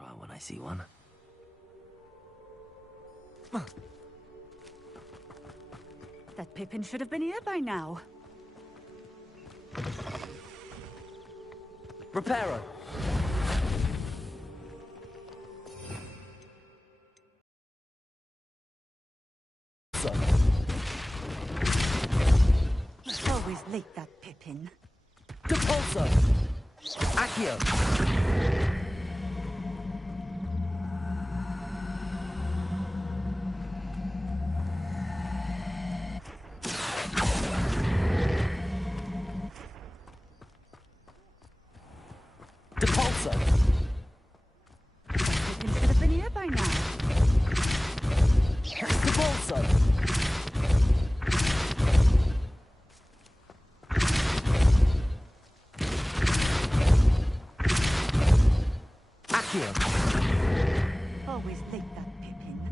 trial when I see one. That Pippin should have been here by now. Reparo! Always late, that Pippin. Depulso! Accio! Depulso! Pippin should have been here by now. Depulso! Accio! Always late, that Pippin.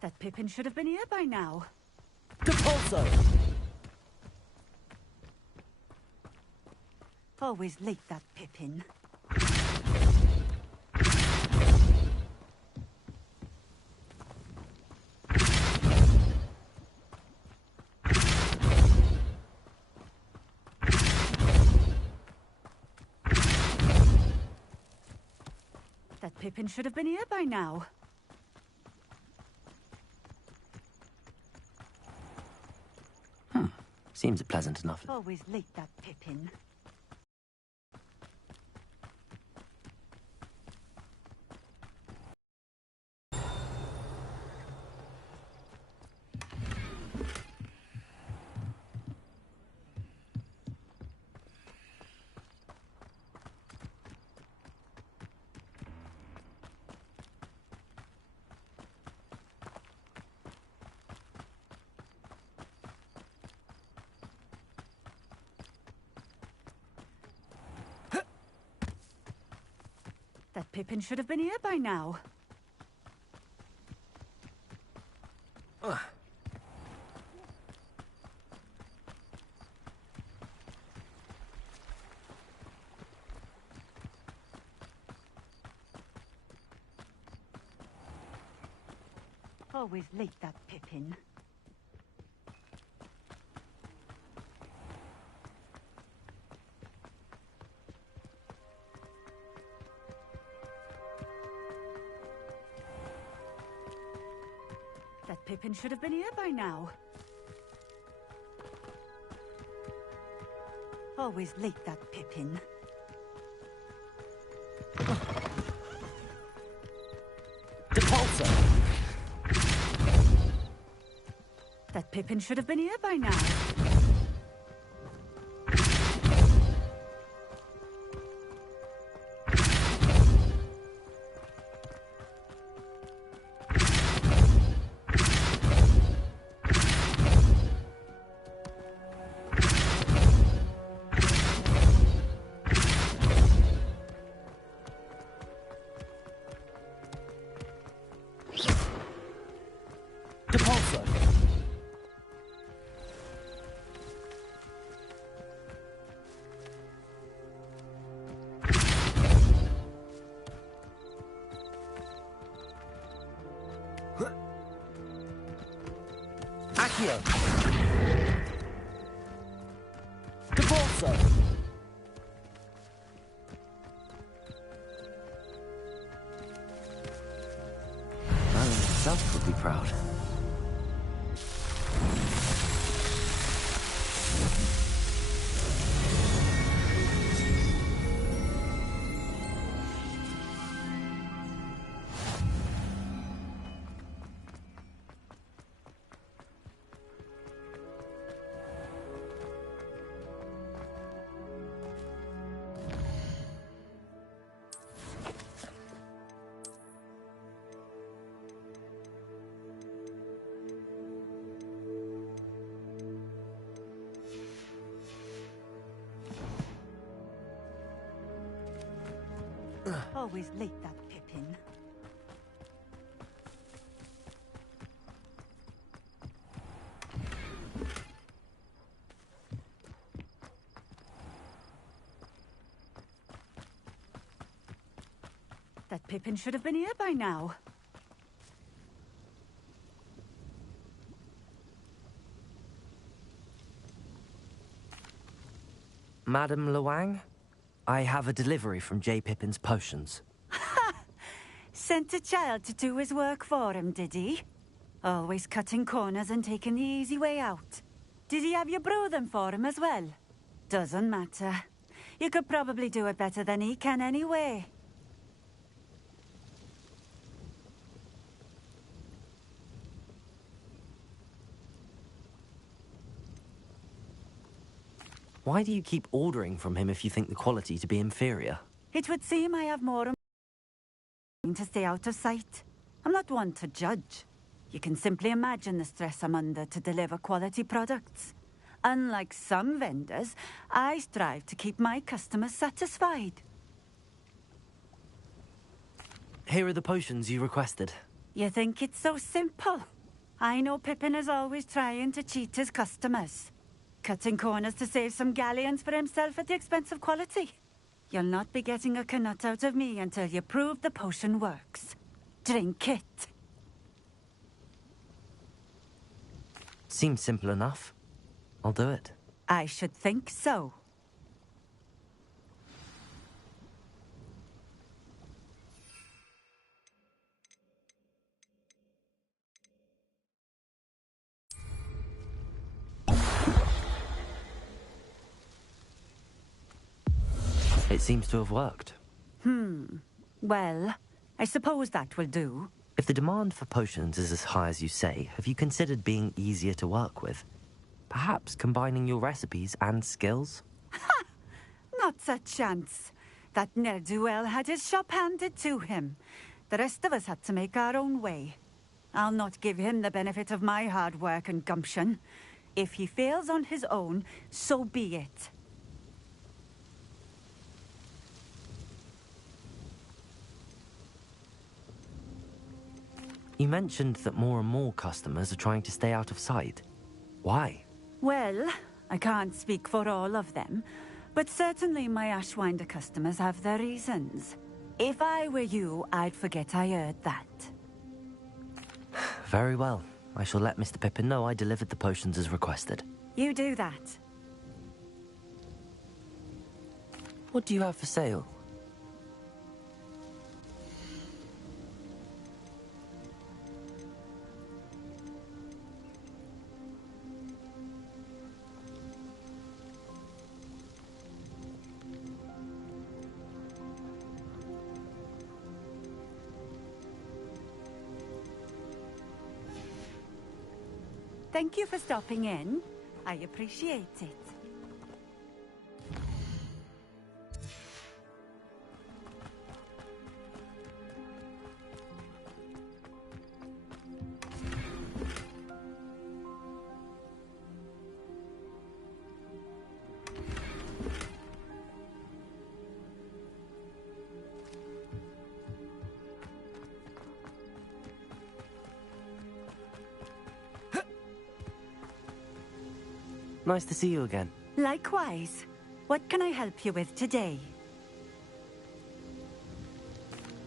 That Pippin should have been here by now. Depulso! Always late, that Pippin. That Pippin should have been here by now. Seems pleasant enough. Always late, that Pippin. That Pippin should have been here by now. Always late, that Pippin. That Pippin should have been here by now. Always late, that Pippin. Depulso! That Pippin should have been here by now. Depulso! Accio! Depulso! Merlin himself would be proud. Always late, that Pippin. That Pippin should have been here by now. Madam Luang, I have a delivery from J. Pippin's potions. Sent a child to do his work for him, did he? Always cutting corners and taking the easy way out. Did he have you brew them for him as well? Doesn't matter. You could probably do it better than he can anyway. Why do you keep ordering from him if you think the quality to be inferior? It would seem I have more to stay out of sight. I'm not one to judge. You can simply imagine the stress I'm under to deliver quality products. Unlike some vendors, I strive to keep my customers satisfied. Here are the potions you requested. You think it's so simple? I know Pippin is always trying to cheat his customers. Cutting corners to save some galleons for himself at the expense of quality. You'll not be getting a canut out of me until you prove the potion works. Drink it. Seems simple enough. I'll do it. I should think so. It seems to have worked. Well, I suppose that will do. If the demand for potions is as high as you say, have you considered being easier to work with? Perhaps combining your recipes and skills? Not a chance. That ne'er-do-well had his shop handed to him. The rest of us had to make our own way. I'll not give him the benefit of my hard work and gumption. If he fails on his own, so be it. You mentioned that more and more customers are trying to stay out of sight. Why? Well, I can't speak for all of them, but certainly my Ashwinder customers have their reasons. If I were you, I'd forget I heard that. Very well. I shall let Mr. Pippin know I delivered the potions as requested. You do that. What do you have for sale? Thank you for stopping in. I appreciate it. Nice to see you again. Likewise. What can I help you with today?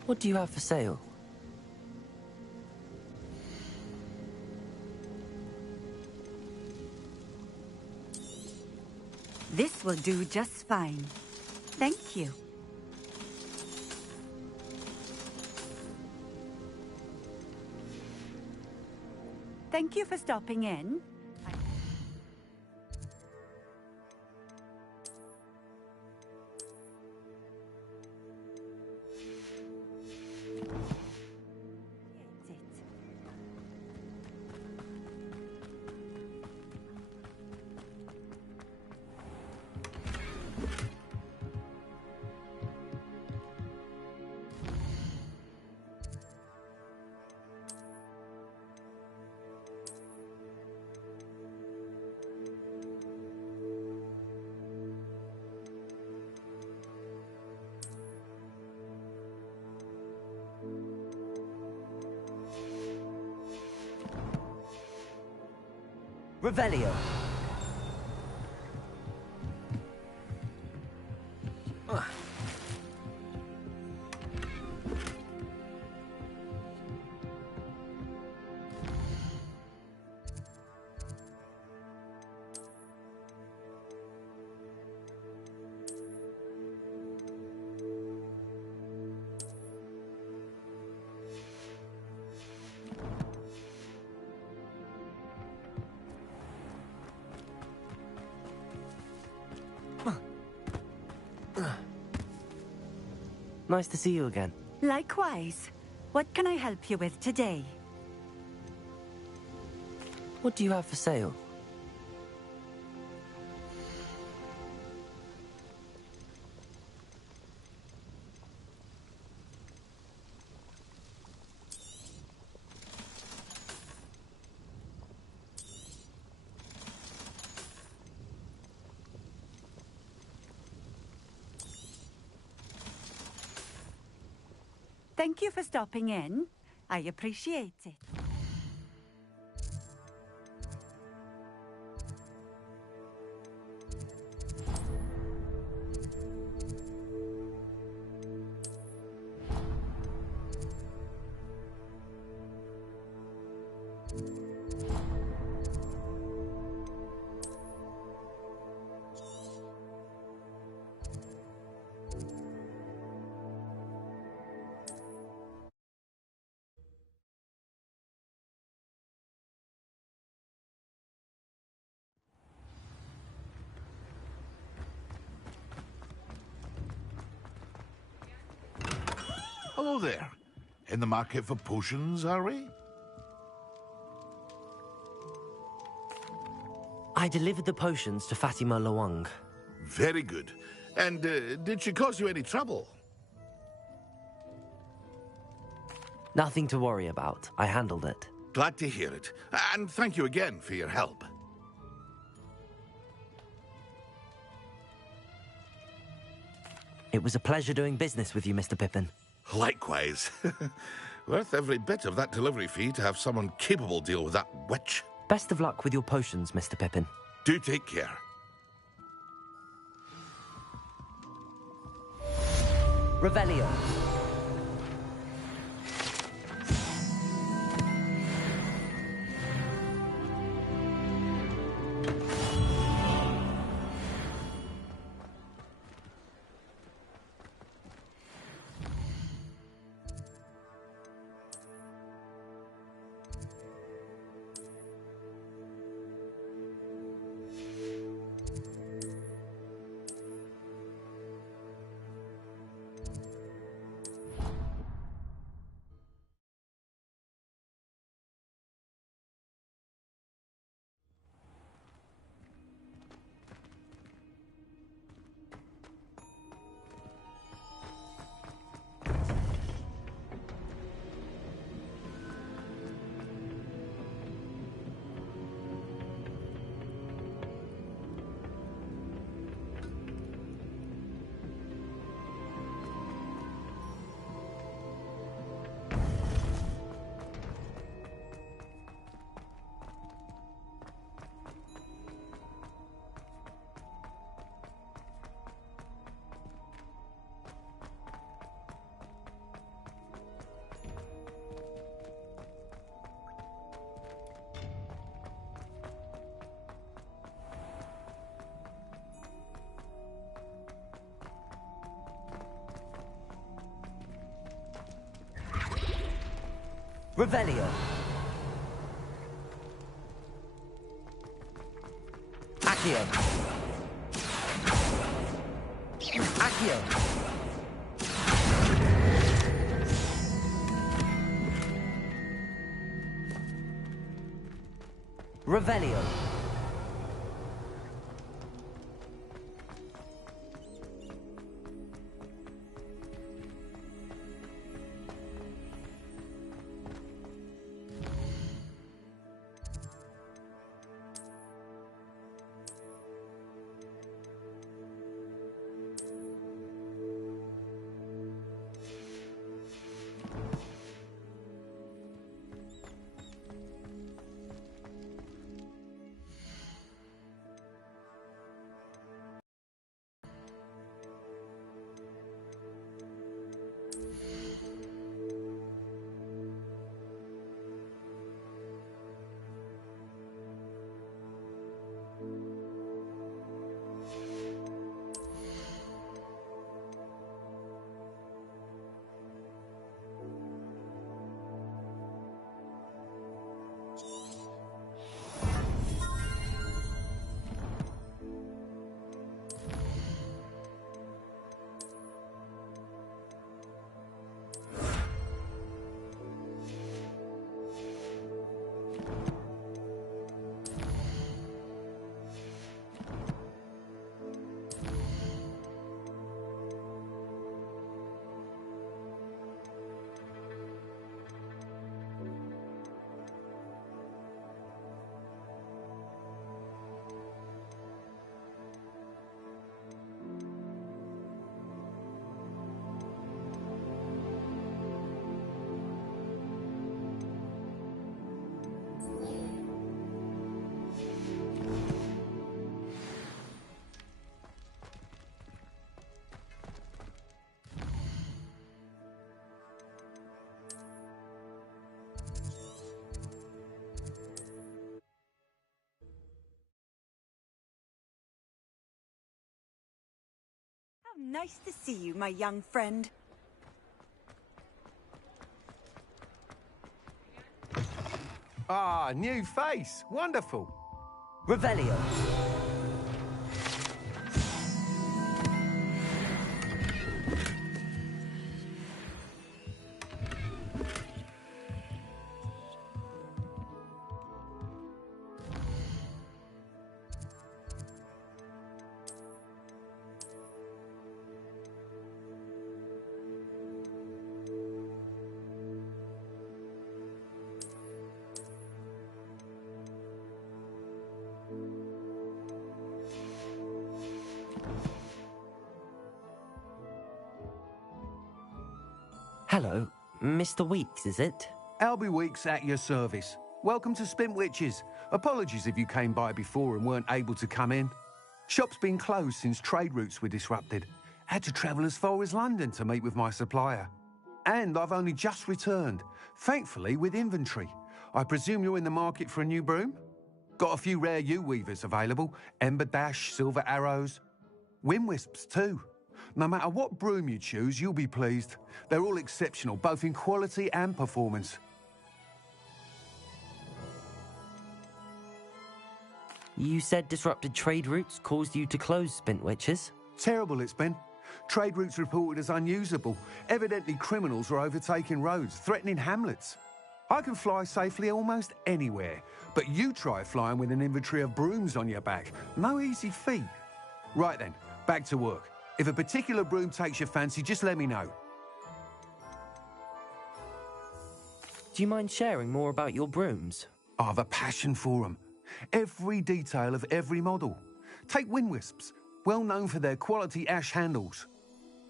What do you have for sale? This will do just fine. Thank you. Thank you for stopping in. Revelio. Nice to see you again. Likewise. What can I help you with today? What do you have for sale? Thank you for stopping in. I appreciate it. Hello there. In the market for potions, are we? I delivered the potions to Fatima Lawang. Very good. And did she cause you any trouble? Nothing to worry about. I handled it. Glad to hear it. And thank you again for your help. It was a pleasure doing business with you, Mr. Pippin. Likewise. Worth every bit of that delivery fee to have someone capable deal with that witch. Best of luck with your potions, Mr. Pippin. Do take care. Revelio. Revelio. Accio. Accio. Revelio. Nice to see you, my young friend. Ah, new face. Wonderful. Revelio. Hello, Mr. Weeks, is it? Albie Weeks at your service. Welcome to Spintwitches. Apologies if you came by before and weren't able to come in. Shop's been closed since trade routes were disrupted. Had to travel as far as London to meet with my supplier. And I've only just returned, thankfully with inventory. I presume you're in the market for a new broom? Got a few rare U-weavers available. Ember Dash, Silver Arrows. Wind Wisps too. No matter what broom you choose, you'll be pleased. They're all exceptional, both in quality and performance. You said disrupted trade routes caused you to close Spintwitches? Terrible it's been. Trade routes reported as unusable. Evidently criminals are overtaking roads, threatening hamlets. I can fly safely almost anywhere, but you try flying with an inventory of brooms on your back. No easy feat. Right then, back to work. If a particular broom takes your fancy, just let me know. Do you mind sharing more about your brooms? I have a passion for them. Every detail of every model. Take Wind Wisps, well known for their quality ash handles.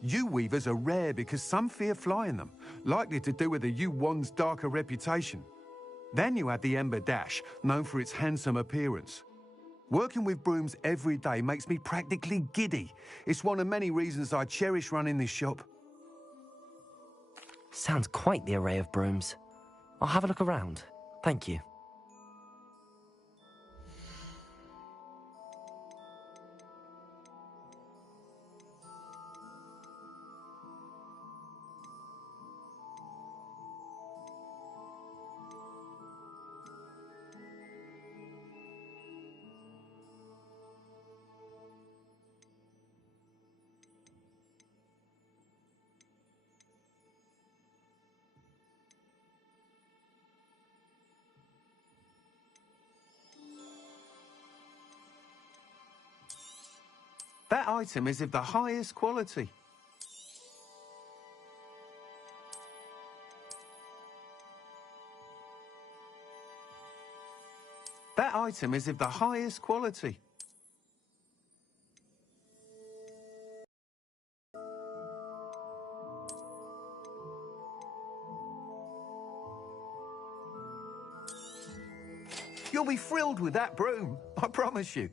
U-weavers are rare because some fear flying them, likely to do with the U-wand's darker reputation. Then you have the Ember Dash, known for its handsome appearance. Working with brooms every day makes me practically giddy. It's one of many reasons I cherish running this shop. Sounds quite the array of brooms. I'll have a look around. Thank you. That item is of the highest quality. That item is of the highest quality. You'll be thrilled with that broom, I promise you.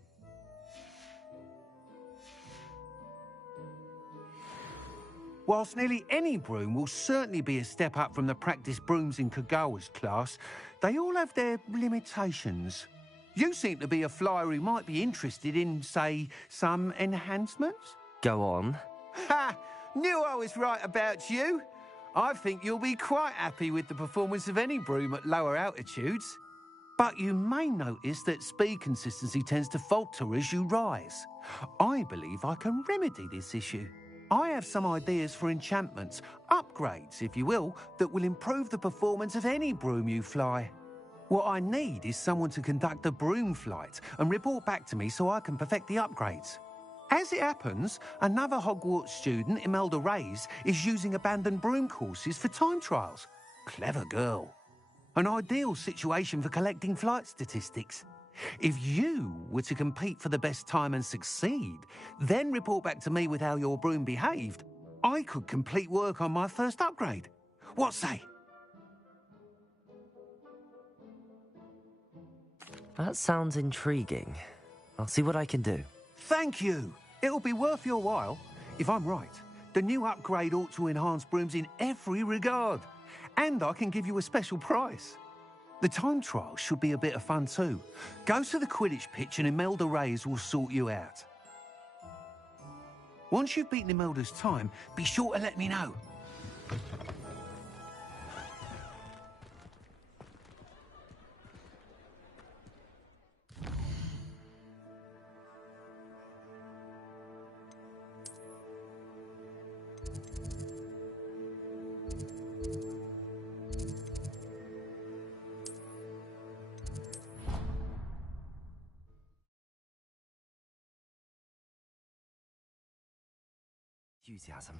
Whilst nearly any broom will certainly be a step up from the practice brooms in Kagawa's class, they all have their limitations. You seem to be a flyer who might be interested in, say, some enhancements? Go on. Ha! Knew I was right about you. I think you'll be quite happy with the performance of any broom at lower altitudes. But you may notice that speed consistency tends to falter as you rise. I believe I can remedy this issue. I have some ideas for enchantments, upgrades, if you will, that will improve the performance of any broom you fly. What I need is someone to conduct a broom flight and report back to me so I can perfect the upgrades. As it happens, another Hogwarts student, Imelda Reyes, is using abandoned broom courses for time trials. Clever girl. An ideal situation for collecting flight statistics. If you were to compete for the best time and succeed, then report back to me with how your broom behaved, I could complete work on my first upgrade. What say? That sounds intriguing. I'll see what I can do. Thank you. It'll be worth your while. If I'm right, the new upgrade ought to enhance brooms in every regard. And I can give you a special price. The time trial should be a bit of fun too. Go to the Quidditch pitch and Imelda Reyes will sort you out. Once you've beaten Imelda's time, be sure to let me know. Enthusiasm.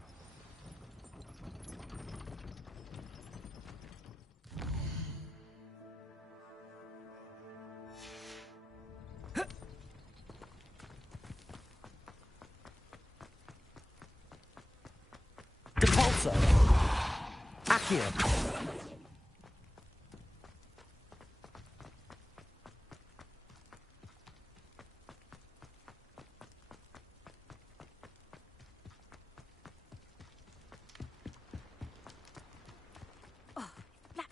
Depulso. Accio.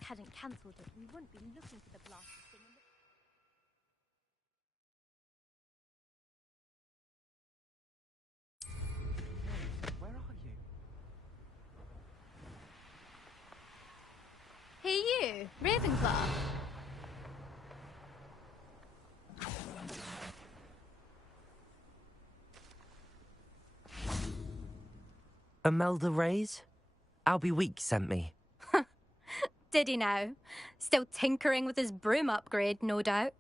Hadn't cancelled it, we wouldn't be looking for the blasted thing in the... Where are you? Hey you, Ravenclaw. Imelda Reyes? Albie Week sent me. Did he now? Still tinkering with his broom upgrade, no doubt.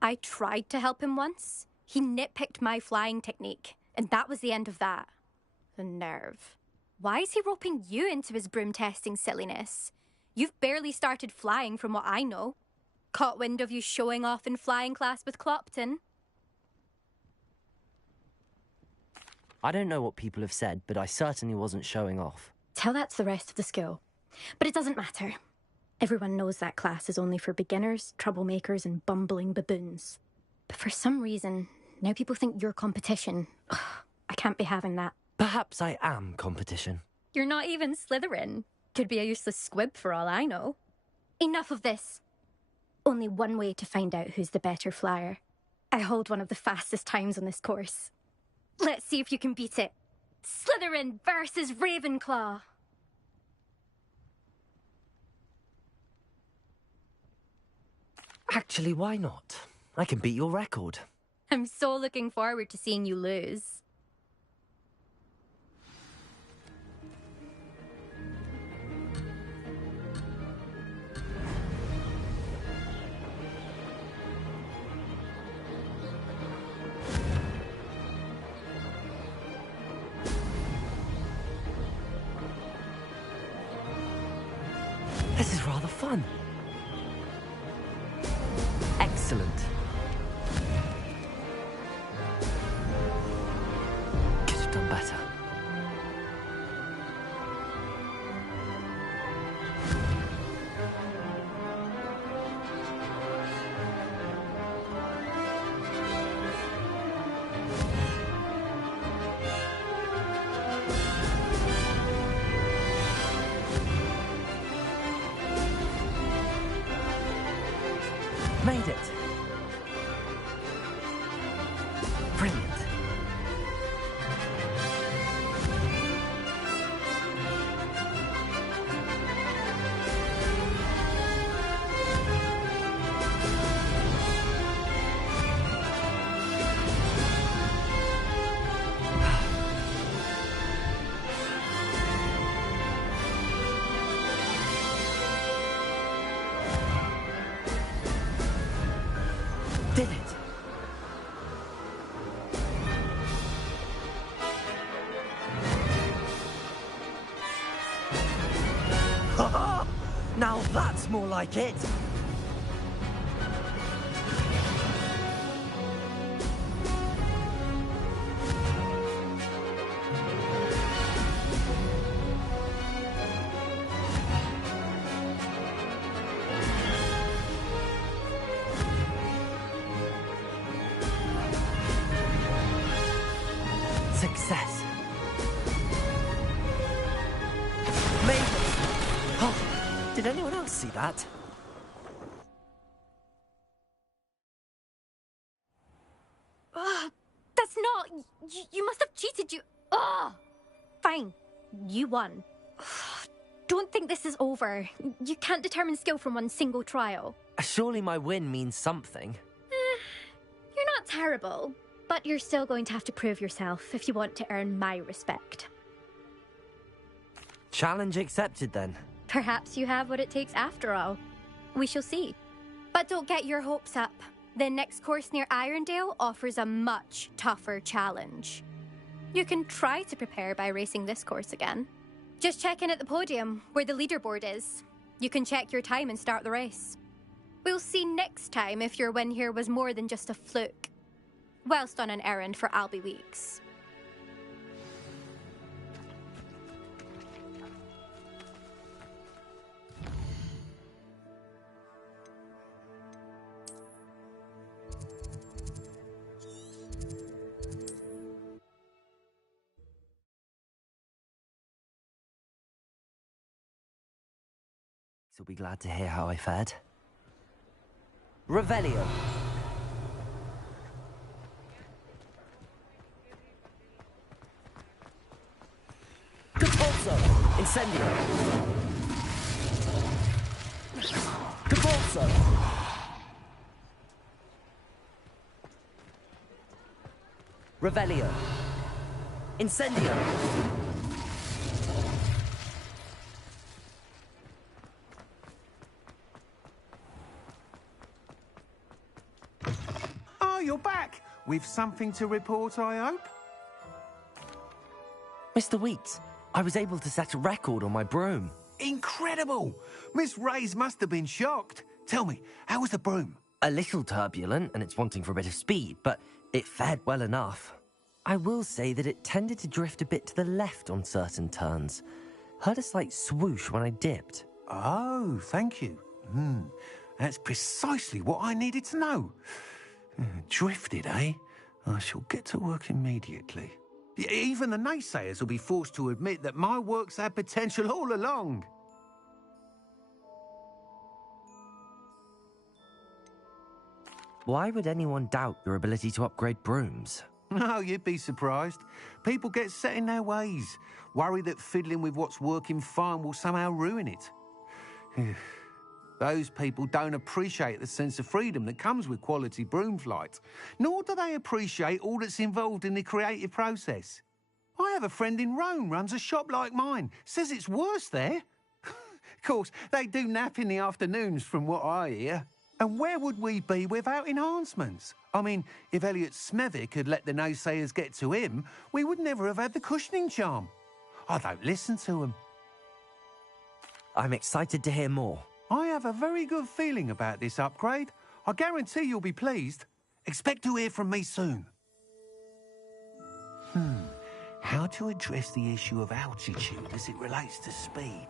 I tried to help him once. He nitpicked my flying technique, and that was the end of that. The nerve. Why is he roping you into his broom testing silliness? You've barely started flying from what I know. Caught wind of you showing off in flying class with Clopton. I don't know what people have said, but I certainly wasn't showing off. Tell that to the rest of the school. But it doesn't matter. Everyone knows that class is only for beginners, troublemakers, and bumbling baboons. But for some reason, now people think you're competition. Ugh, I can't be having that. Perhaps I am competition. You're not even Slytherin. Could be a useless squib for all I know. Enough of this. Only one way to find out who's the better flyer. I hold one of the fastest times on this course. Let's see if you can beat it. Slytherin versus Ravenclaw. Actually, why not? I can beat your record. I'm so looking forward to seeing you lose. This is rather fun. Excellent. Could have done better. Made it. Brilliant. Did it. Now that's more like it. Success. Made it. Oh, did anyone else see that? That's not... You must have cheated, you... Oh! Fine. You won. Don't think this is over. You can't determine skill from one single trial. Surely my win means something. You're not terrible, but you're still going to have to prove yourself if you want to earn my respect. Challenge accepted then. Perhaps you have what it takes after all. We shall see. But don't get your hopes up. The next course near Irondale offers a much tougher challenge. You can try to prepare by racing this course again. Just check in at the podium, where the leaderboard is. You can check your time and start the race. We'll see next time if your win here was more than just a fluke. Whilst on an errand for Albie Weeks. You'll be glad to hear how I fared. Revelio. Capolso. Incendio. Capolso. Revelio. Incendio. Oh, you're back. With something to report, I hope? Mr. Weeks, I was able to set a record on my broom. Incredible! Miss Reyes must have been shocked. Tell me, how was the broom? A little turbulent, and it's wanting for a bit of speed, but it fared well enough. I will say that it tended to drift a bit to the left on certain turns. Heard a slight swoosh when I dipped. Oh, thank you. That's precisely what I needed to know. Drifted, eh? I shall get to work immediately. Even the naysayers will be forced to admit that my work's had potential all along. Why would anyone doubt your ability to upgrade brooms? No, you'd be surprised. People get set in their ways, worry that fiddling with what's working fine will somehow ruin it. Those people don't appreciate the sense of freedom that comes with quality broom flight, nor do they appreciate all that's involved in the creative process. I have a friend in Rome runs a shop like mine, says it's worse there. Of course, they do nap in the afternoons from what I hear. And where would we be without enhancements? I mean, if Elliot Smethwick had let the naysayers get to him, we would never have had the cushioning charm. I don't listen to them. I'm excited to hear more. I have a very good feeling about this upgrade. I guarantee you'll be pleased. Expect to hear from me soon. How to address the issue of altitude as it relates to speed?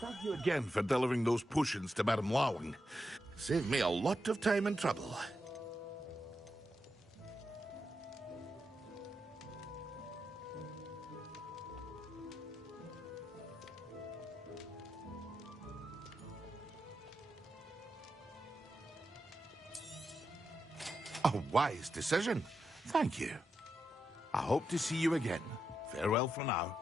Thank you again for delivering those potions to Madame Lawing. Saved me a lot of time and trouble. A wise decision. Thank you. I hope to see you again. Farewell for now.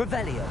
Revelio.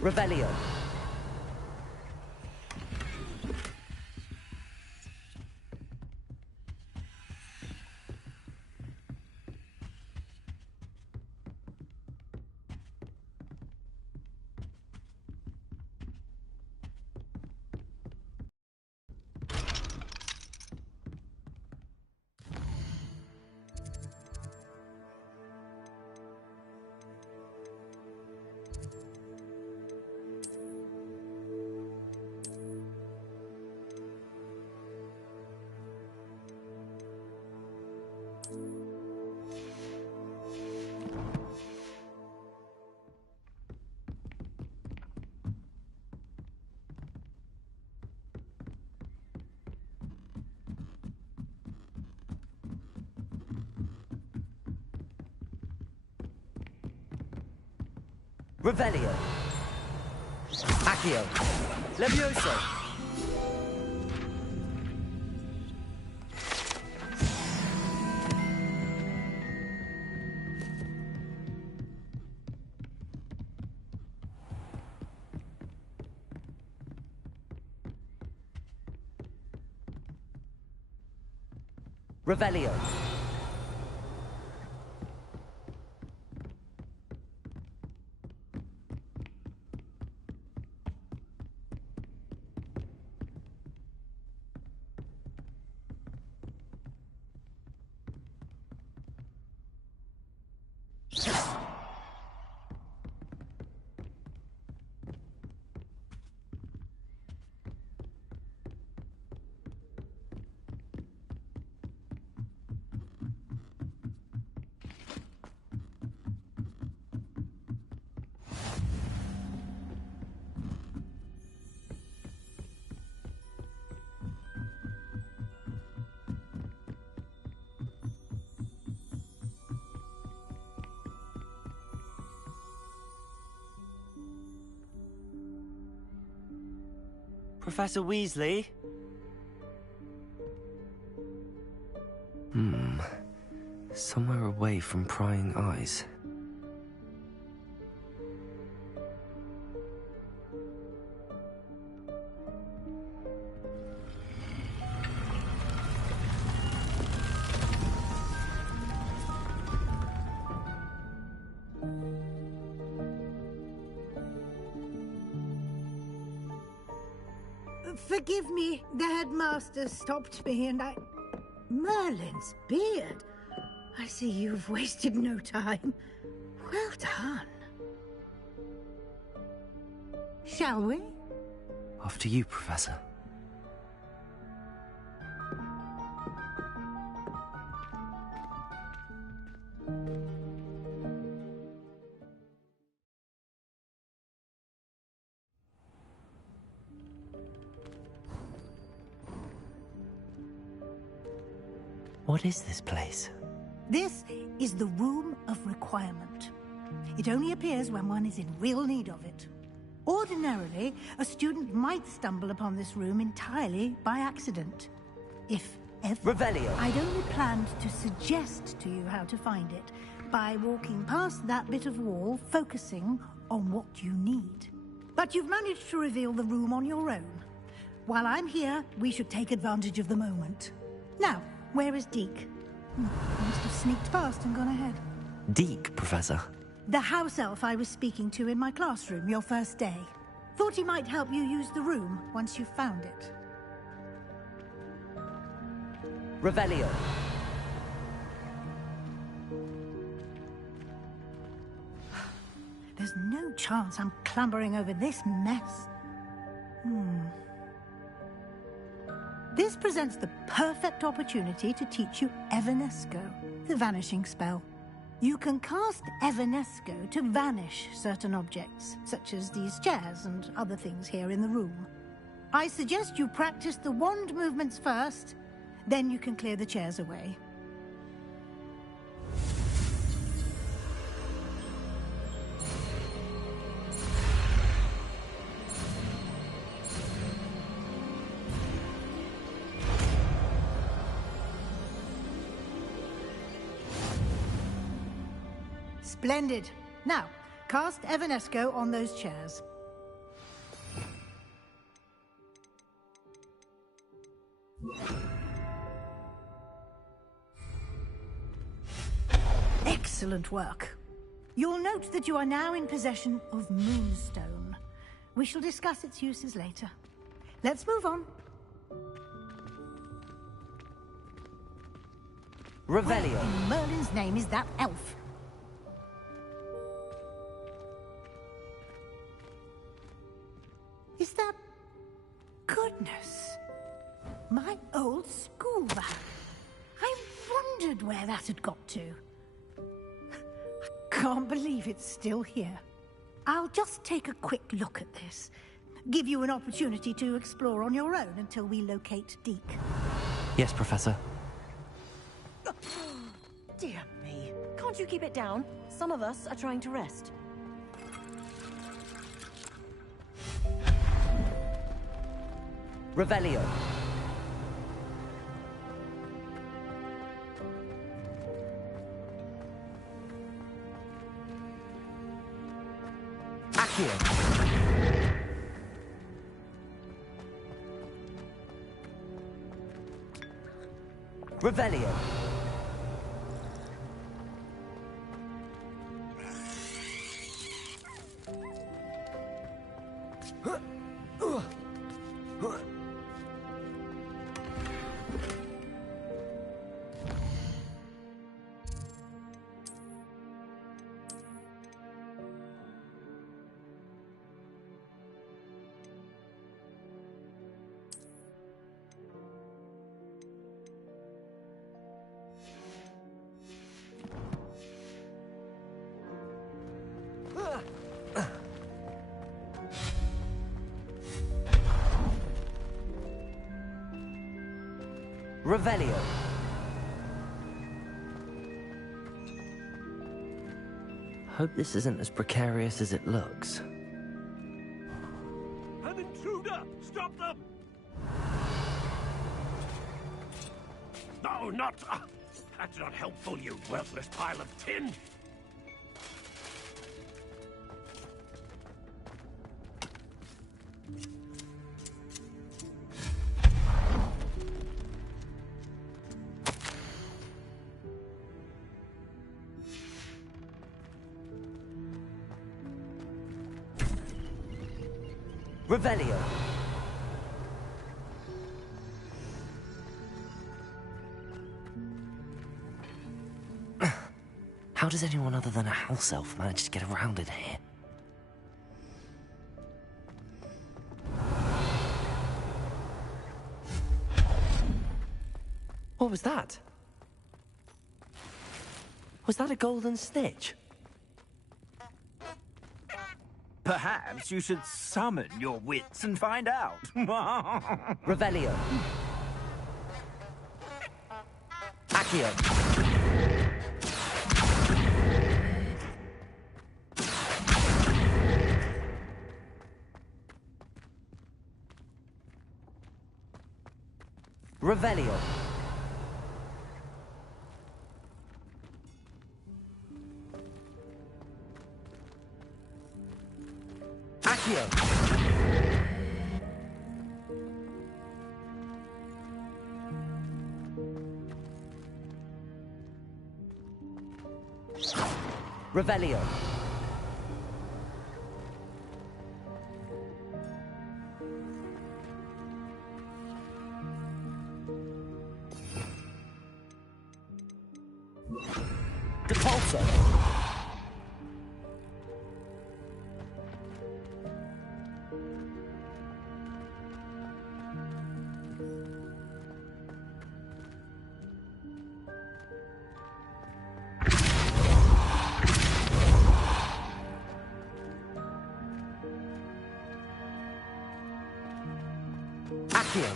Revelio. Revelio. Accio. Levioso. Revelio. Professor Weasley? Somewhere away from prying eyes. Forgive me, the headmaster stopped me and I... Merlin's beard. I see you've wasted no time. Well done. Shall we? After you, Professor. What is this place? This is the Room of Requirement. It only appears when one is in real need of it. Ordinarily, a student might stumble upon this room entirely by accident. If ever. Revelio. I'd only planned to suggest to you how to find it by walking past that bit of wall, focusing on what you need. But you've managed to reveal the room on your own. While I'm here, we should take advantage of the moment. Now, where is Deke? He must have sneaked past and gone ahead. Deke, Professor. The house elf I was speaking to in my classroom your first day. Thought he might help you use the room once you found it. Revelio. There's no chance I'm clambering over this mess. This presents the perfect opportunity to teach you Evanesco, the vanishing spell. You can cast Evanesco to vanish certain objects, such as these chairs and other things here in the room. I suggest you practice the wand movements first, then you can clear the chairs away. Splendid. Now, cast Evanesco on those chairs. Excellent work. You'll note that you are now in possession of Moonstone. We shall discuss its uses later. Let's move on. Revelio. Where in Merlin's name is that elf? Is that... Goodness. My old school bag. I wondered where that had got to. I can't believe it's still here. I'll just take a quick look at this. Give you an opportunity to explore on your own until we locate Deke. Yes, Professor. Dear me. Can't you keep it down? Some of us are trying to rest. Revelio. Accio. Revelio. Revelio. Hope this isn't as precarious as it looks. An intruder! Stop them! No, not... that's not helpful, you worthless pile of tin! Revelio. does anyone other than a house elf manage to get around in here? What was that? Was that a golden snitch? Perhaps you should summon your wits and find out. Revelio. Accio. Revelio. Accio. Revelio. Depulso. Accio.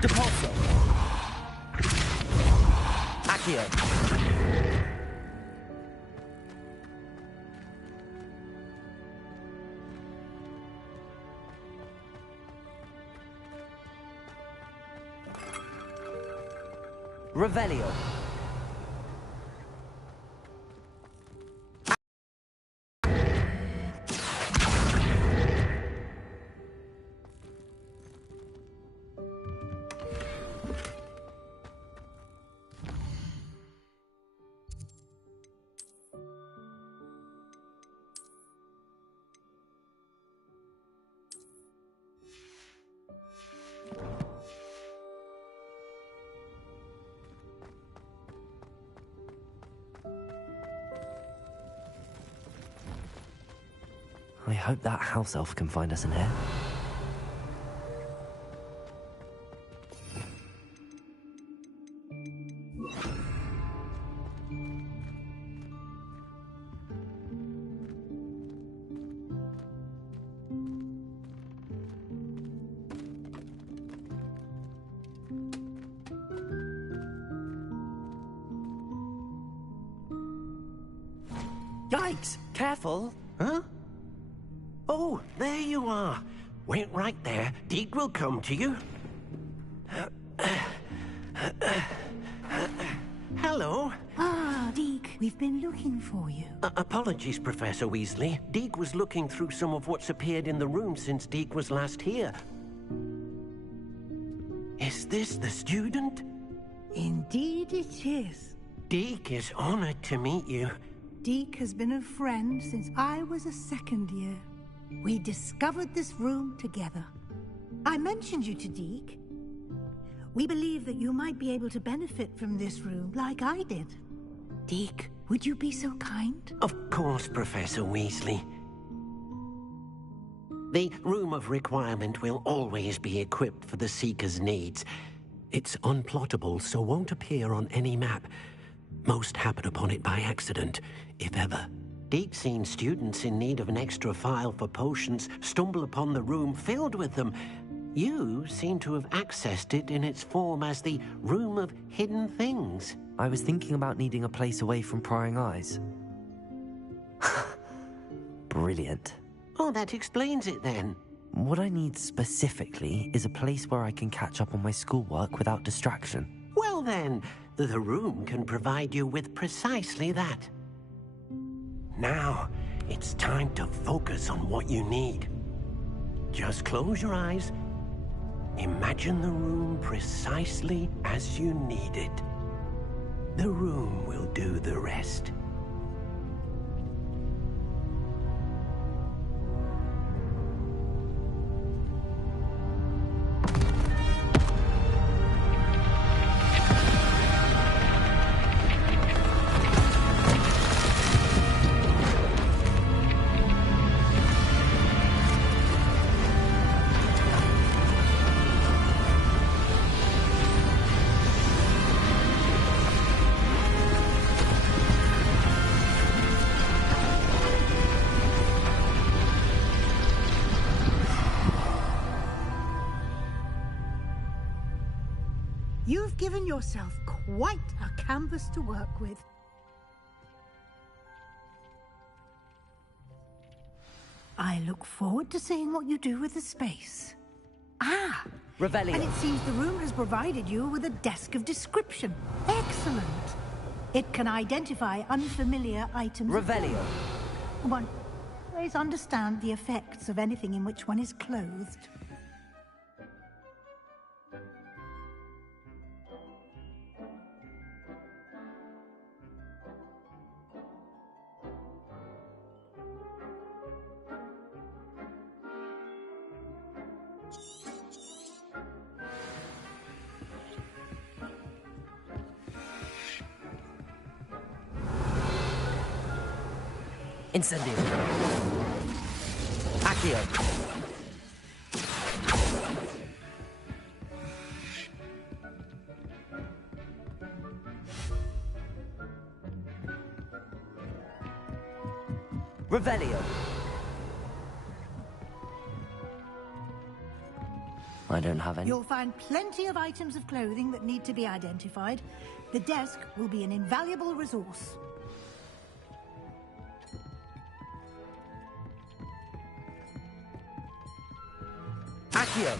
Depulso. Accio. Revelio. I hope that house elf can find us in here. Yikes! Careful! Huh? Oh, there you are. Wait right there. Deke will come to you. Hello. Ah, Deke, we've been looking for you. Apologies, Professor Weasley. Deke was looking through some of what's appeared in the room since Deke was last here. Is this the student? Indeed it is. Deke is honored to meet you. Deke has been a friend since I was a second year. We discovered this room together. I mentioned you to Deke. We believe that you might be able to benefit from this room like I did. Deke, would you be so kind? Of course, Professor Weasley. The Room of Requirement will always be equipped for the Seeker's needs. It's unplottable, so won't appear on any map. Most happen upon it by accident, if ever. Deke's seen students in need of an extra file for potions stumble upon the room filled with them. You seem to have accessed it in its form as the Room of Hidden Things. I was thinking about needing a place away from prying eyes. Brilliant. Oh, that explains it then. What I need specifically is a place where I can catch up on my schoolwork without distraction. Well then, the room can provide you with precisely that. Now, it's time to focus on what you need. Just close your eyes. Imagine the room precisely as you need it. The room will do the rest. You've given yourself quite a canvas to work with. I look forward to seeing what you do with the space. Ah! Revelio. And it seems the room has provided you with a desk of description. Excellent! It can identify unfamiliar items. Revelio. One always understand the effects of anything in which one is clothed. Incendio. Accio. Revelio. I don't have any. You'll find plenty of items of clothing that need to be identified. The desk will be an invaluable resource. Accio.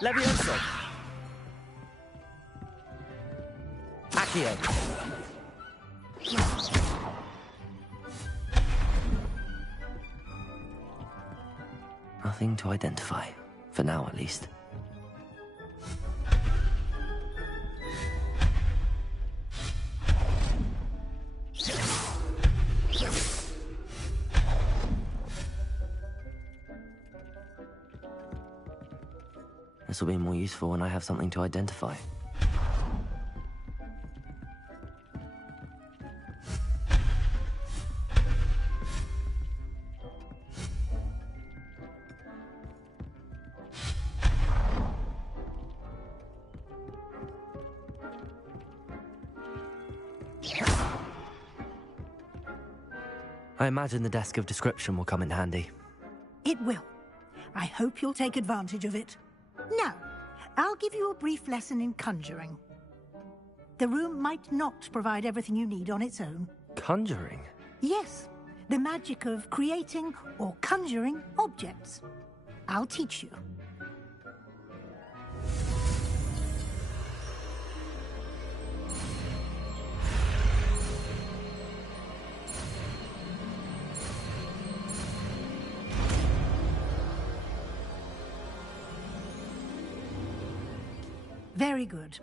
Levioso. Accio. Nothing to identify, for now at least. This will be more useful when I have something to identify. I imagine the desk of description will come in handy. It will. I hope you'll take advantage of it. Now, I'll give you a brief lesson in conjuring. The room might not provide everything you need on its own. Conjuring? Yes, the magic of creating or conjuring objects. I'll teach you. Very good.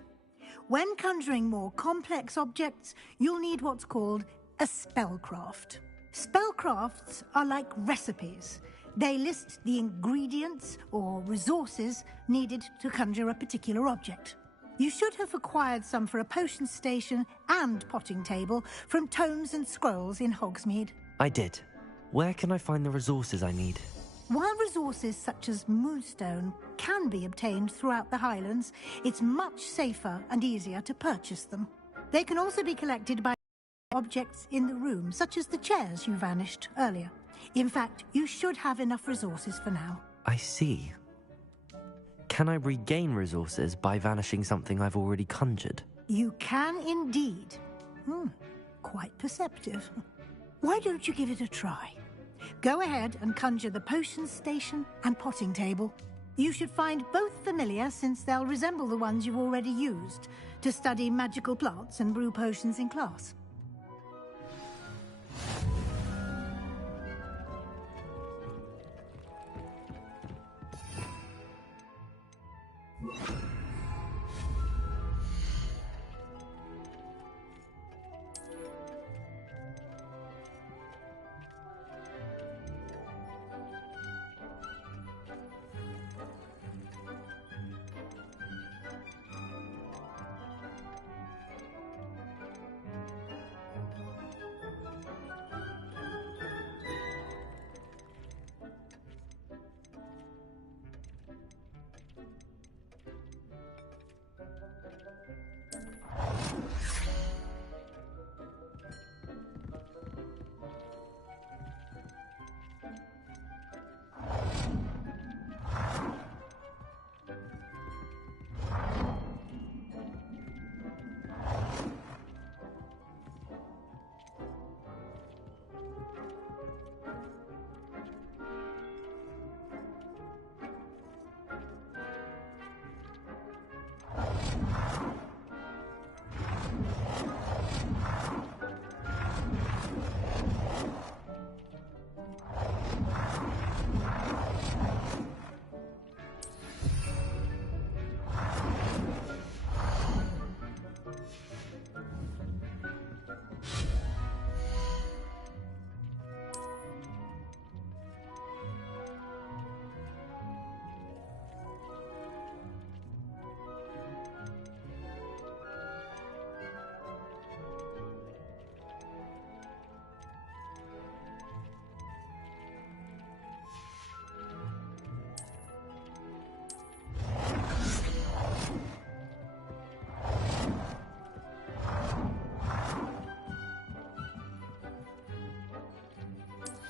When conjuring more complex objects, you'll need what's called a spellcraft. Spellcrafts are like recipes. They list the ingredients or resources needed to conjure a particular object. You should have acquired some for a potion station and potting table from tomes and scrolls in Hogsmeade. I did. Where can I find the resources I need? While resources such as moonstone can be obtained throughout the Highlands, it's much safer and easier to purchase them. They can also be collected by objects in the room, such as the chairs you vanished earlier. In fact, you should have enough resources for now. I see. Can I regain resources by vanishing something I've already conjured? You can indeed. Quite perceptive. Why don't you give it a try? Go ahead and conjure the potion station and potting table. You should find both familiar, since they'll resemble the ones you've already used to study magical plants and brew potions in class.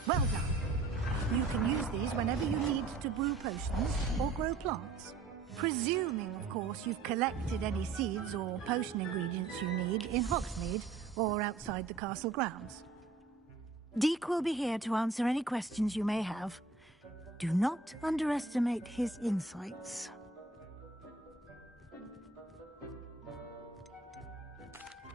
Well done. You can use these whenever you need to brew potions or grow plants. Presuming, of course, you've collected any seeds or potion ingredients you need in Hogsmeade or outside the castle grounds. Deke will be here to answer any questions you may have. Do not underestimate his insights.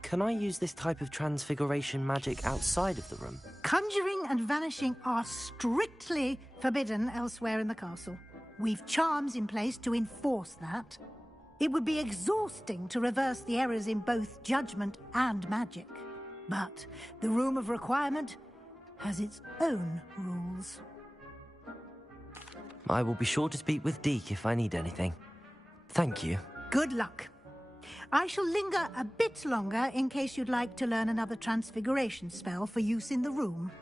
Can I use this type of transfiguration magic outside of the room? Conjuring and vanishing are strictly forbidden elsewhere in the castle. We've charms in place to enforce that. It would be exhausting to reverse the errors in both judgment and magic. But the Room of Requirement has its own rules. I will be sure to speak with Deke if I need anything. Thank you. Good luck. I shall linger a bit longer in case you'd like to learn another transfiguration spell for use in the room.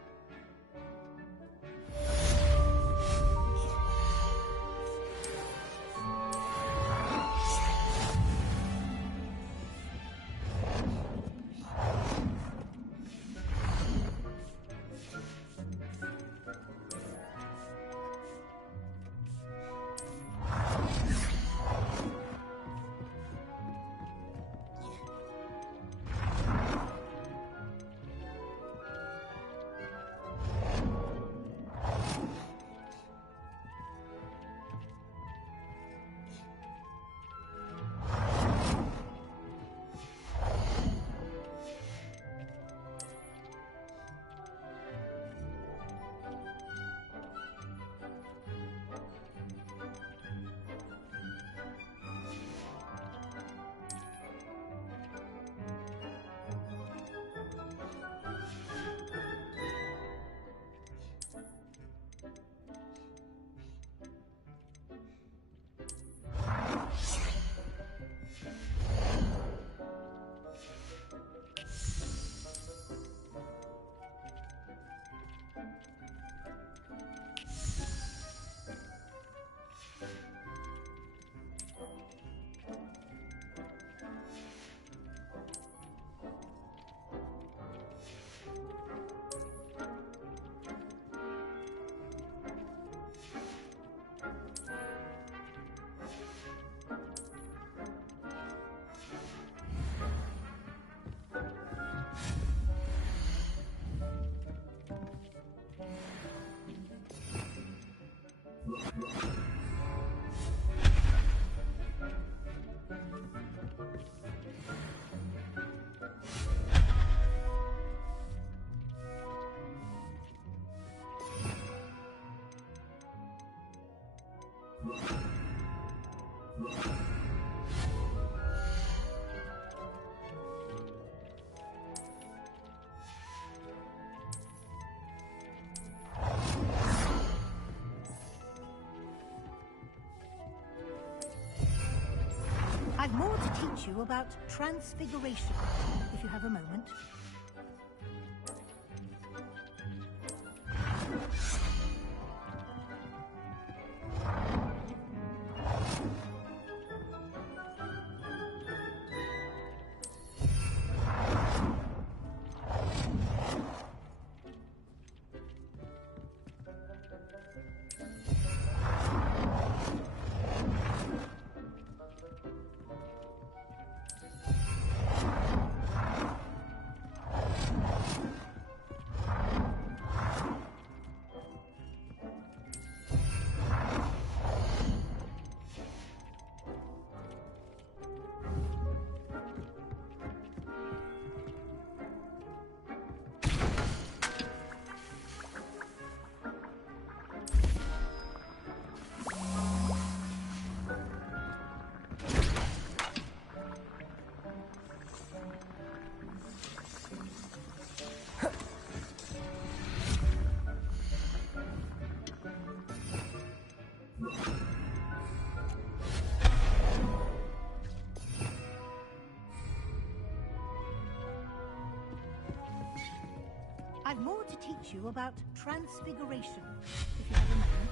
I've more to teach you about transfiguration, if you have a moment. I've more to teach you about transfiguration, if you have a moment.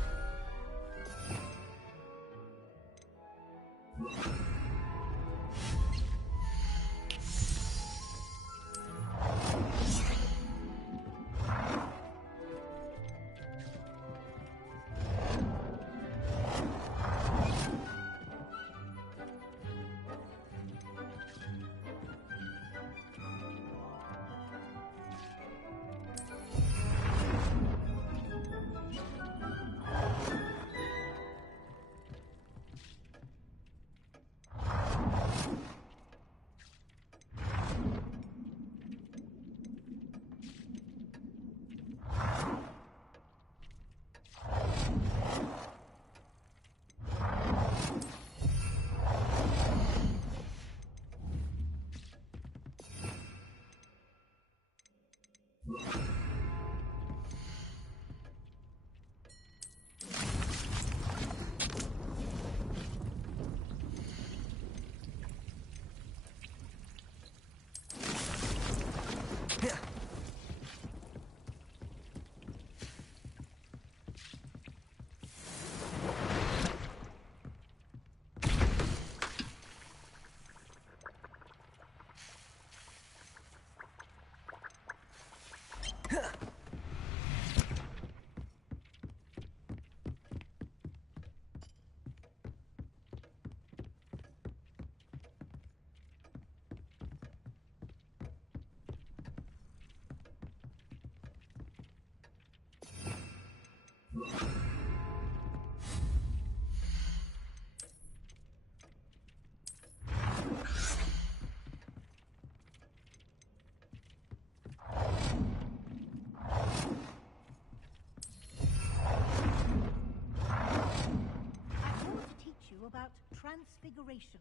About transfiguration.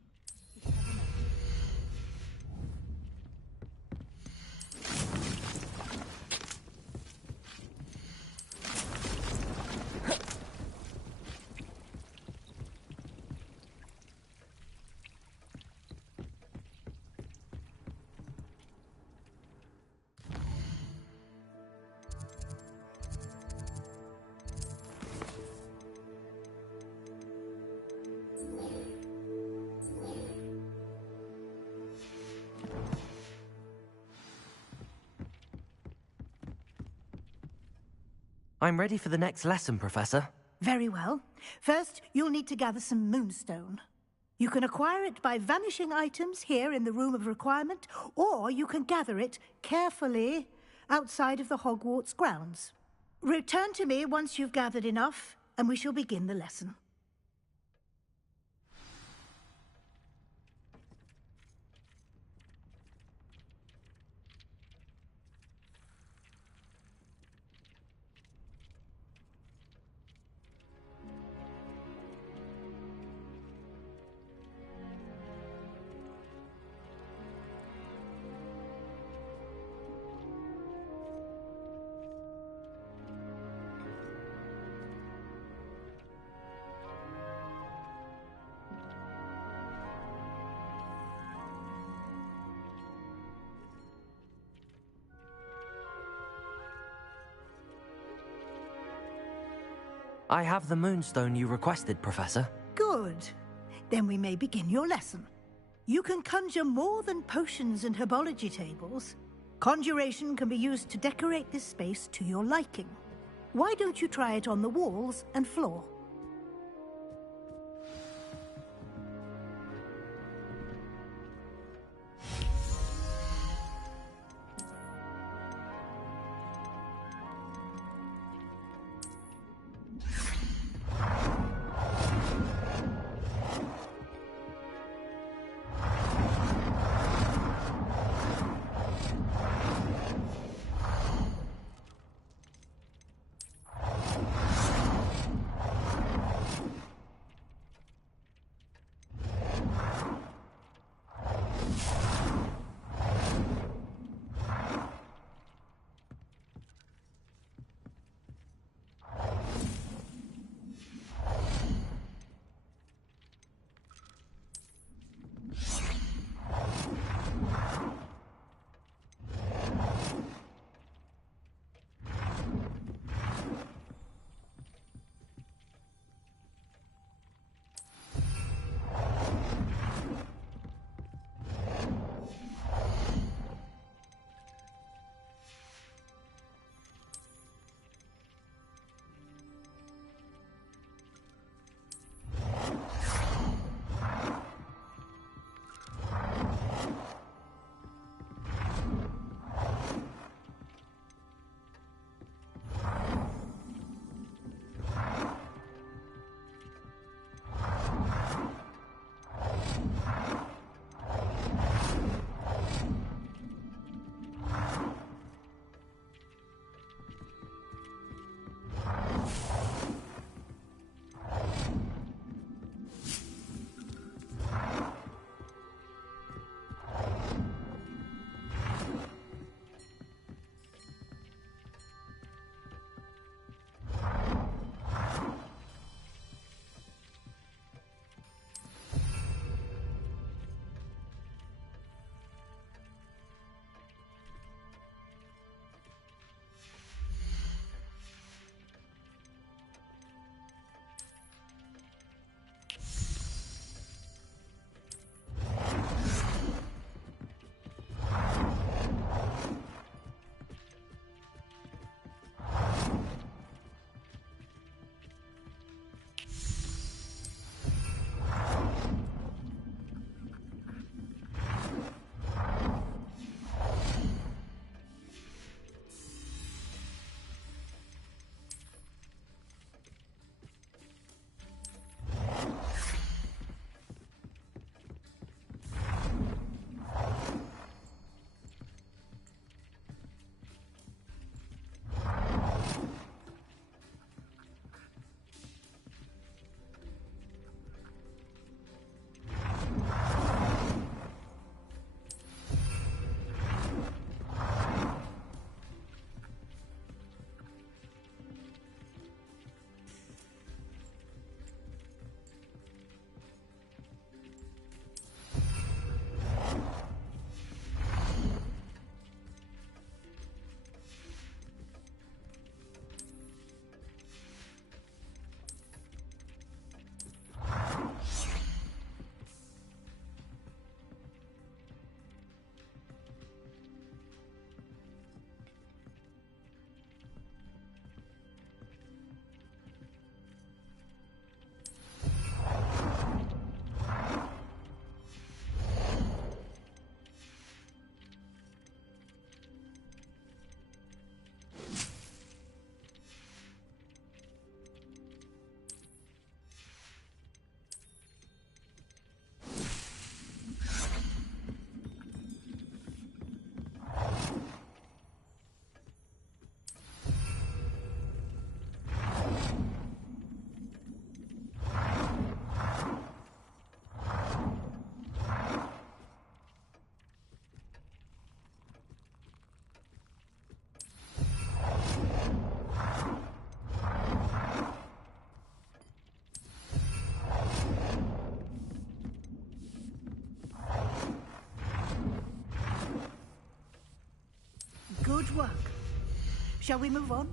If you have a moment. I'm ready for the next lesson, Professor. Very well. First, you'll need to gather some moonstone. You can acquire it by vanishing items here in the Room of Requirement, or you can gather it carefully outside of the Hogwarts grounds. Return to me once you've gathered enough, and we shall begin the lesson. I have the moonstone you requested, Professor. Good. Then we may begin your lesson. You can conjure more than potions and herbology tables. Conjuration can be used to decorate this space to your liking. Why don't you try it on the walls and floor? Good work. Shall we move on?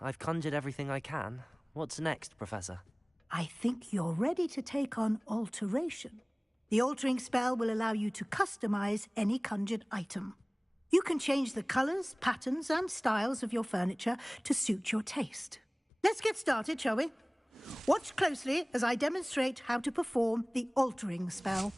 I've conjured everything I can. What's next, Professor? I think you're ready to take on alteration. The altering spell will allow you to customize any conjured item. You can change the colors, patterns, and styles of your furniture to suit your taste. Let's get started, shall we? Watch closely as I demonstrate how to perform the altering spell.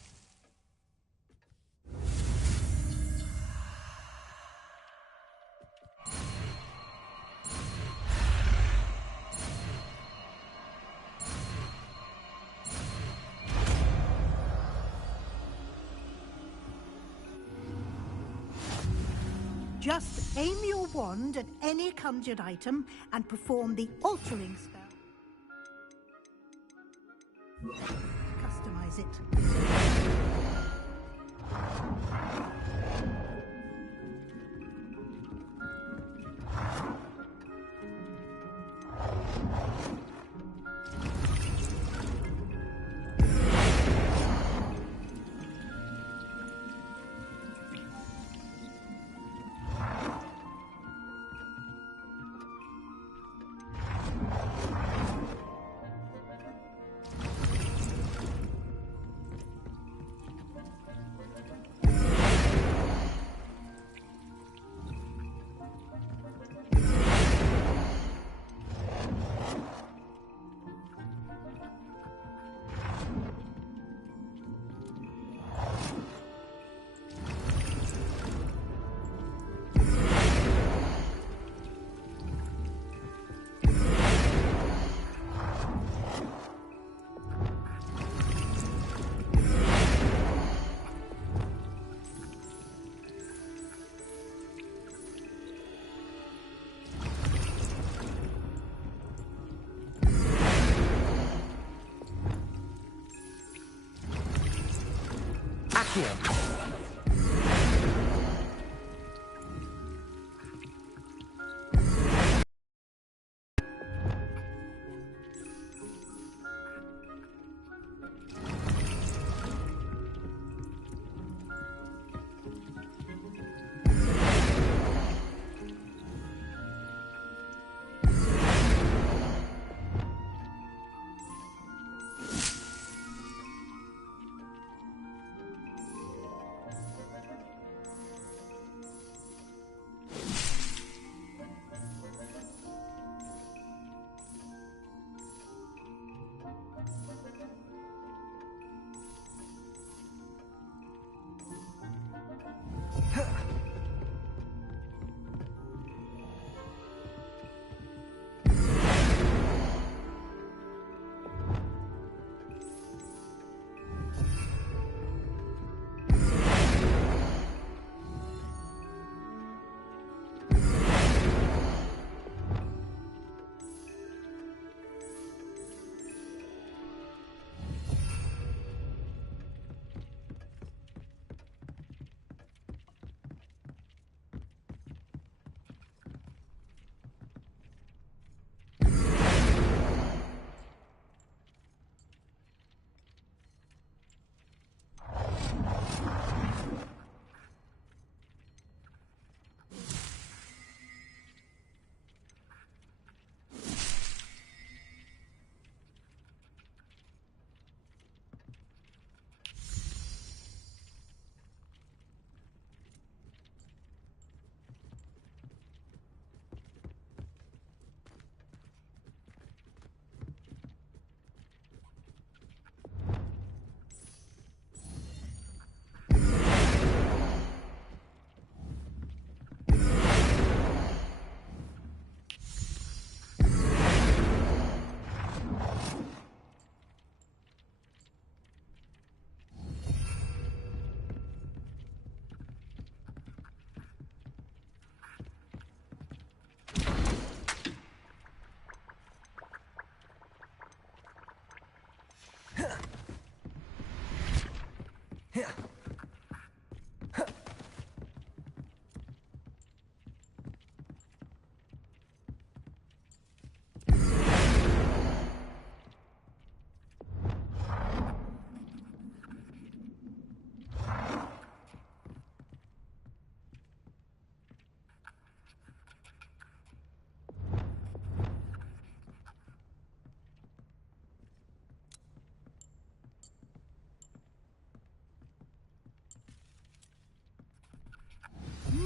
Just aim your wand at any conjured item and perform the altering spell. Customize it. Accio.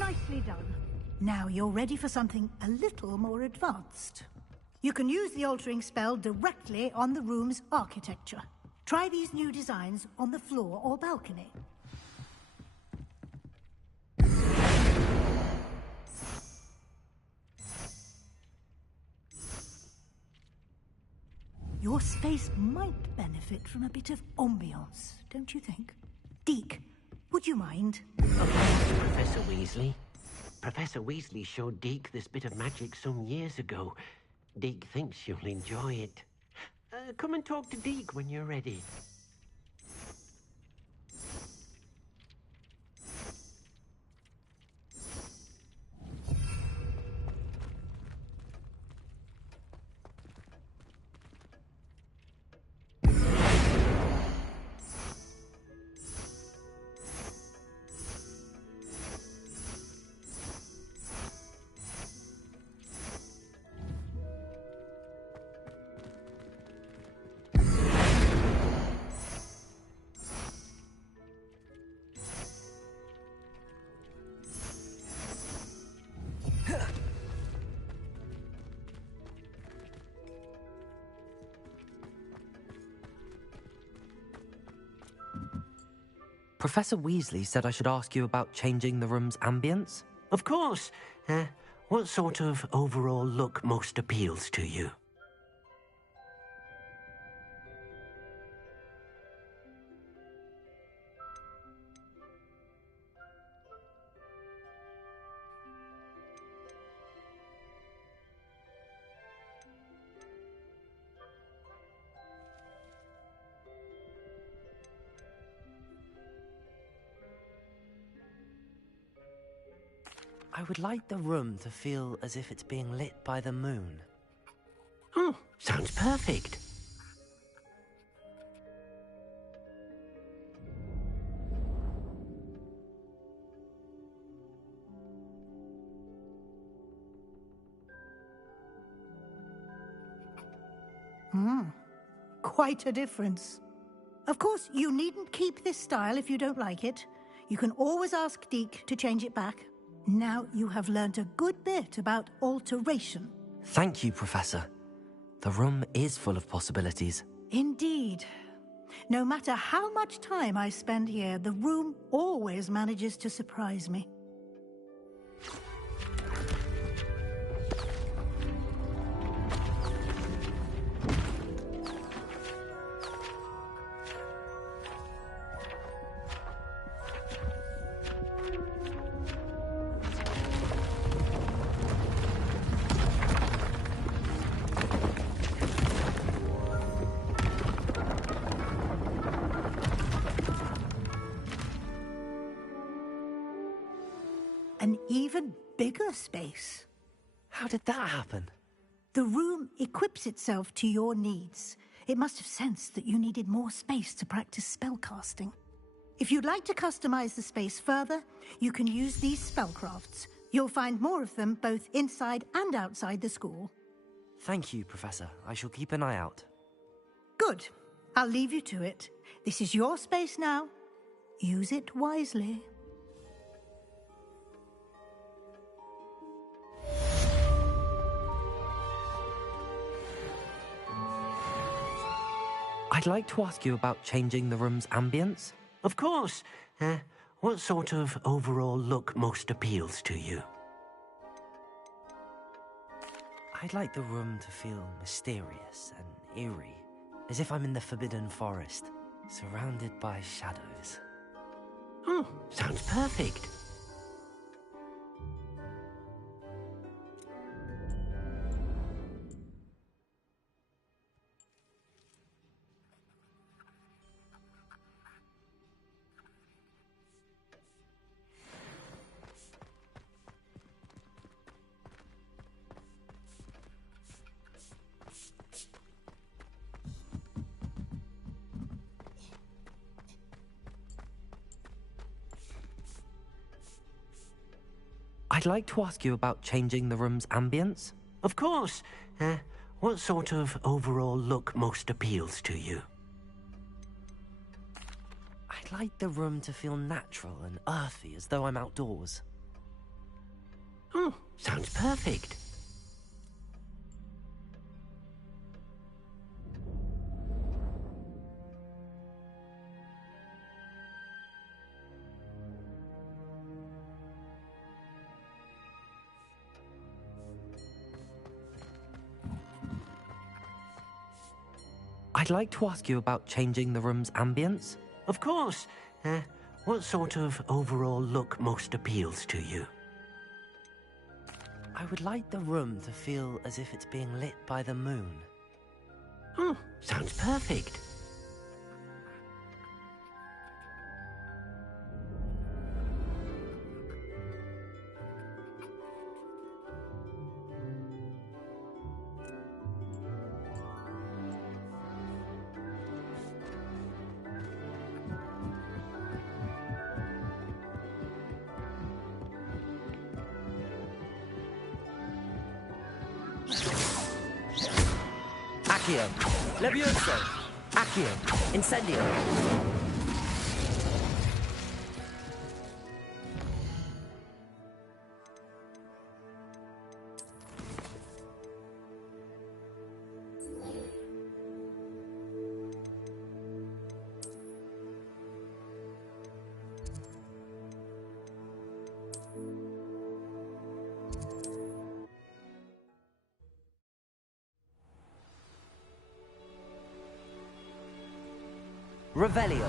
Nicely done. Now you're ready for something a little more advanced. You can use the altering spell directly on the room's architecture. Try these new designs on the floor or balcony. Your space might benefit from a bit of ambiance, don't you think? Deke, would you mind? Of course, Professor Weasley. Professor Weasley showed Deke this bit of magic some years ago. Deke thinks you'll enjoy it. Come and talk to Deke when you're ready. Professor Weasley said I should ask you about changing the room's ambience? Of course. What sort of overall look most appeals to you? I would like the room to feel as if it's being lit by the moon. Oh, sounds perfect. Quite a difference. Of course, you needn't keep this style if you don't like it. You can always ask Deke to change it back. Now you have learnt a good bit about alteration. Thank you, Professor. The room is full of possibilities. Indeed. No matter how much time I spend here, the room always manages to surprise me. An even bigger space. How did that happen? The room equips itself to your needs. It must have sensed that you needed more space to practice spellcasting. If you'd like to customize the space further, you can use these spellcrafts. You'll find more of them both inside and outside the school. Thank you, Professor. I shall keep an eye out. Good. I'll leave you to it. This is your space now. Use it wisely. I'd like to ask you about changing the room's ambience. Of course. What sort of overall look most appeals to you? I'd like the room to feel mysterious and eerie, as if I'm in the Forbidden Forest, surrounded by shadows. Oh, sounds perfect. I'd like to ask you about changing the room's ambience. Of course. What sort of overall look most appeals to you? I'd like the room to feel natural and earthy, as though I'm outdoors. Sounds perfect. I'd like to ask you about changing the room's ambience. Of course. What sort of overall look most appeals to you? I would like the room to feel as if it's being lit by the moon. Sounds perfect. Accio. Levioso. Accio. Incendio. Revelio.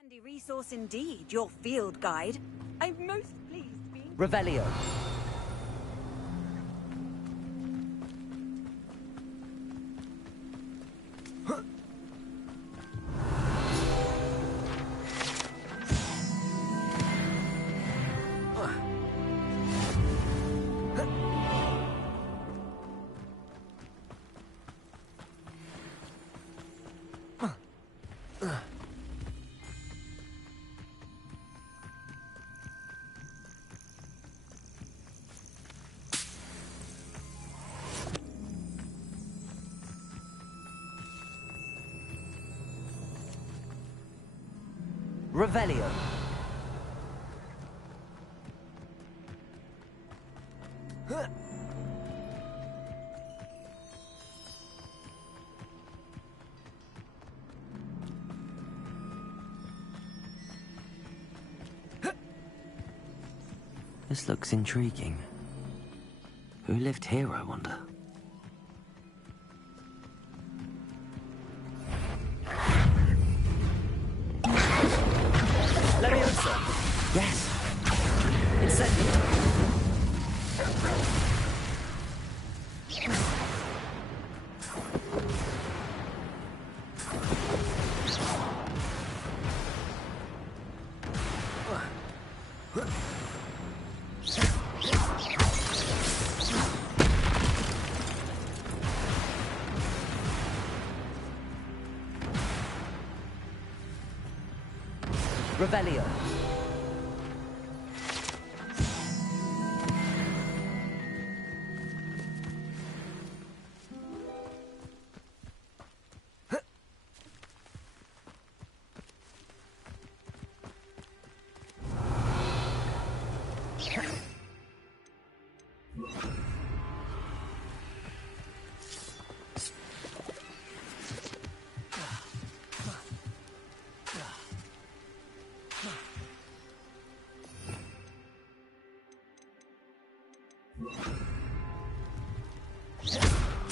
Handy resource indeed, your field guide. I'm most pleased being... Revelio. Revelio. This looks intriguing. Who lived here, I wonder? Levioso. Yes. Incendio. Revelio.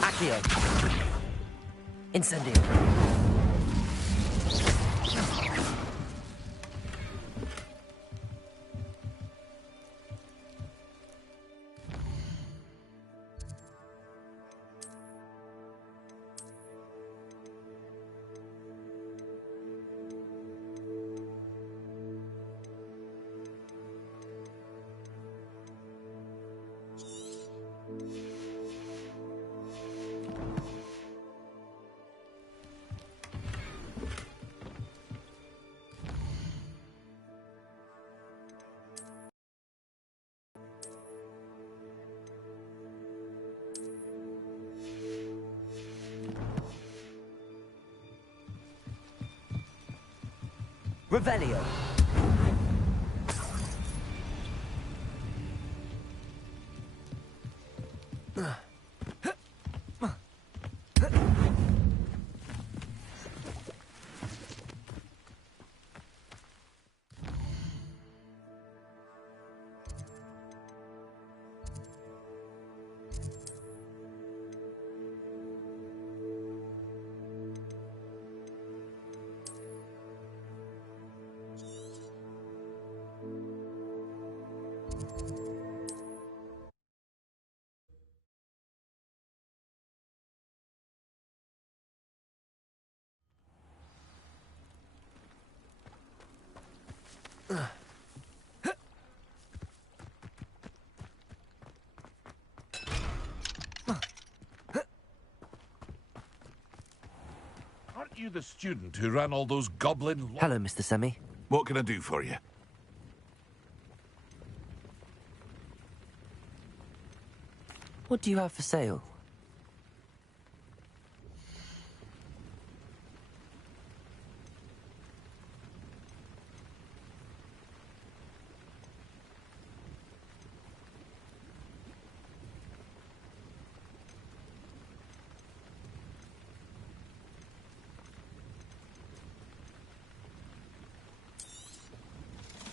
Accio. Incendio. Revelio. Aren't you the student who ran all those goblin... Hello, Mr. Semi. What can I do for you? What do you have for sale?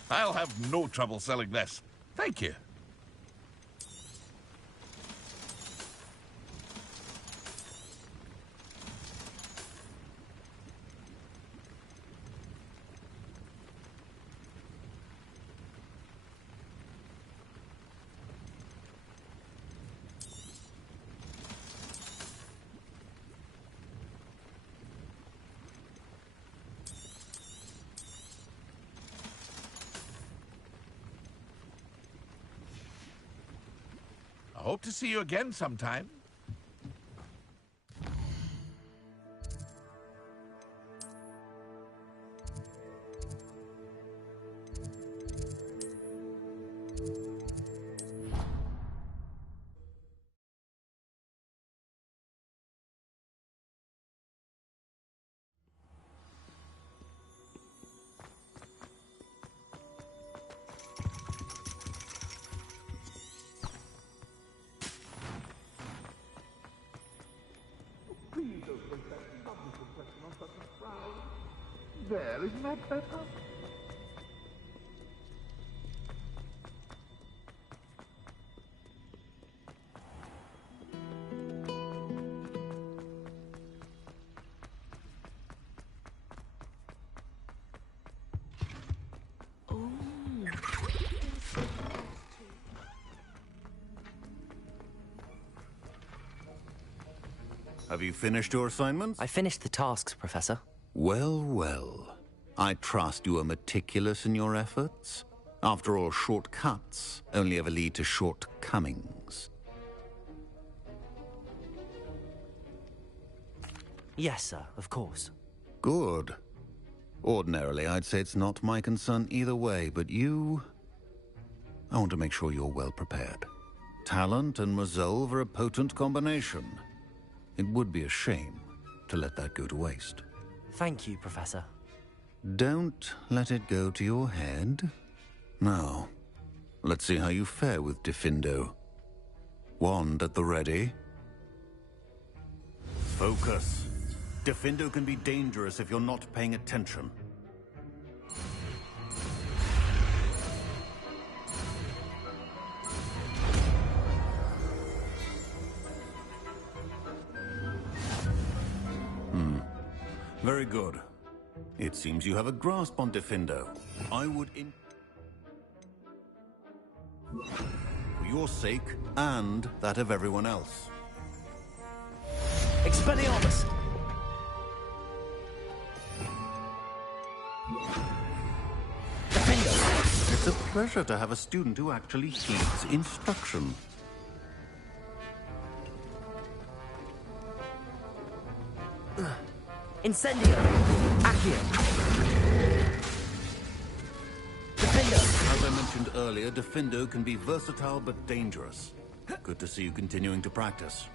I'll have no trouble selling this. Thank you. I hope to see you again sometime. There, isn't that better? Have you finished your assignments? I finished the tasks, Professor. Well, well. I trust you are meticulous in your efforts. After all, shortcuts only ever lead to shortcomings. Yes, sir, of course. Good. Ordinarily, I'd say it's not my concern either way, but you... I want to make sure you're well prepared. Talent and resolve are a potent combination. It would be a shame to let that go to waste. Thank you, Professor. Don't let it go to your head. Now, let's see how you fare with Diffindo. Wand at the ready. Focus. Diffindo can be dangerous if you're not paying attention. Very good. It seems you have a grasp on Diffindo. I would for your sake, and that of everyone else. Expelliarmus! Diffindo! It's a pleasure to have a student who actually heeds instruction. Incendio! Accio! Diffindo! As I mentioned earlier, Diffindo can be versatile but dangerous. Good to see you continuing to practice.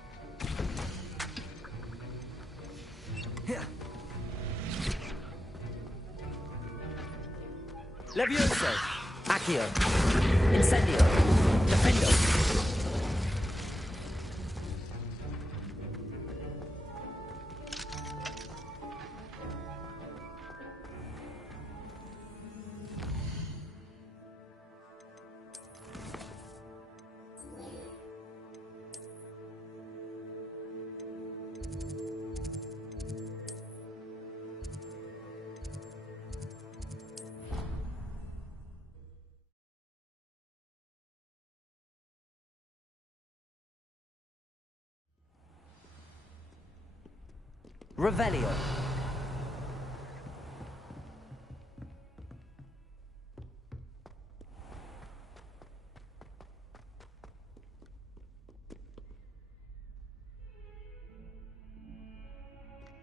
Levioso! Accio! Incendio! Defendo! Revelio.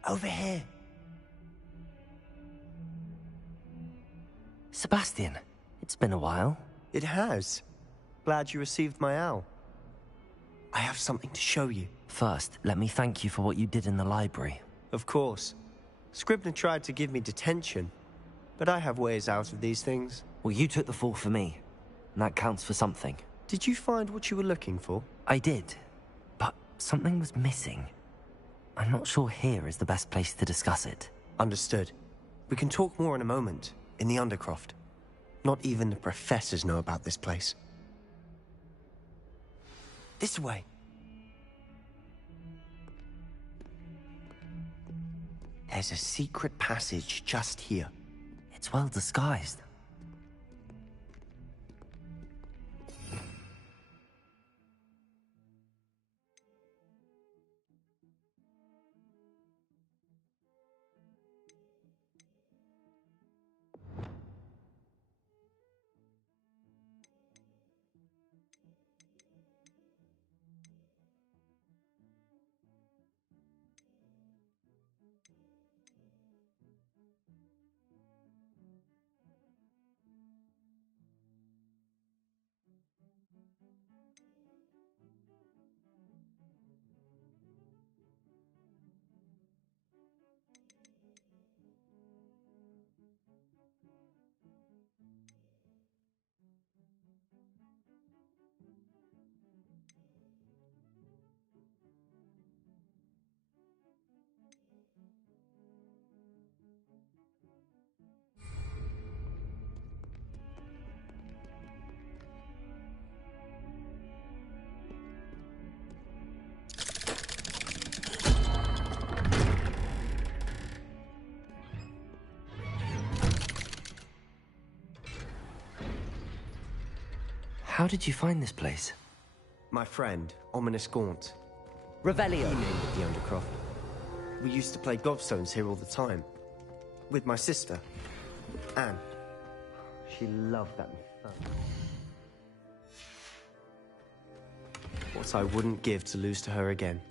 Over here. Sebastian, it's been a while. It has. Glad you received my owl. I have something to show you. First, let me thank you for what you did in the library. Of course. Scribner tried to give me detention, but I have ways out of these things. Well, you took the fall for me, and that counts for something. Did you find what you were looking for? I did, but something was missing. I'm not sure here is the best place to discuss it. Understood. We can talk more in a moment, in the Undercroft. Not even the professors know about this place. This way. There's a secret passage just here. It's well disguised. How did you find this place? My friend, Ominous Gaunt. Revelio. He named it the Undercroft. We used to play gobstones here all the time. With my sister, Anne. She loved that fun. What I wouldn't give to lose to her again.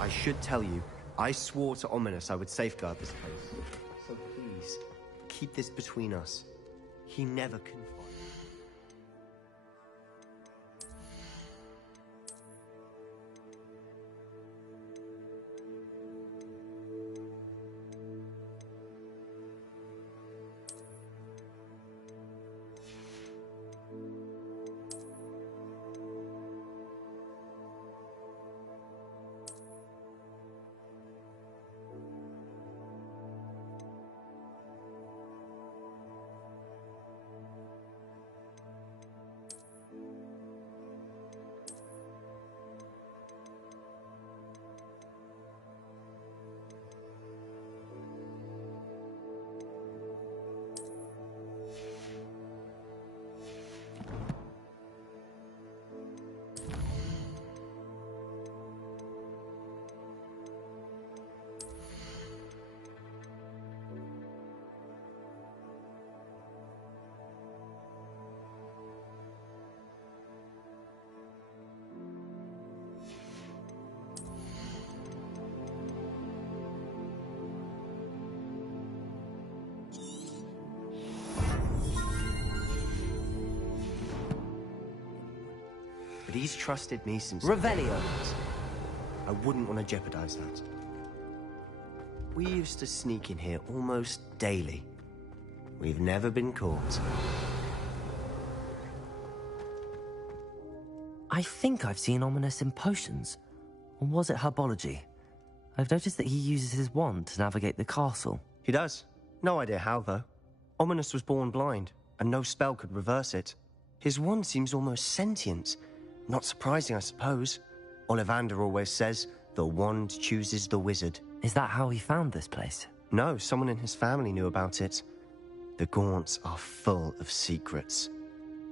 I should tell you, I swore to Ominous I would safeguard this place. So please, keep this between us. He never confided. But he's trusted me since... Revelio. I wouldn't want to jeopardize that. We used to sneak in here almost daily. we've never been caught. I think I've seen Ominous in potions. Or was it herbology? I've noticed that he uses his wand to navigate the castle. He does. No idea how, though. Ominous was born blind, and no spell could reverse it. His wand seems almost sentient. Not surprising, I suppose. Ollivander always says, the wand chooses the wizard. Is that how he found this place? No, someone in his family knew about it. The Gaunts are full of secrets.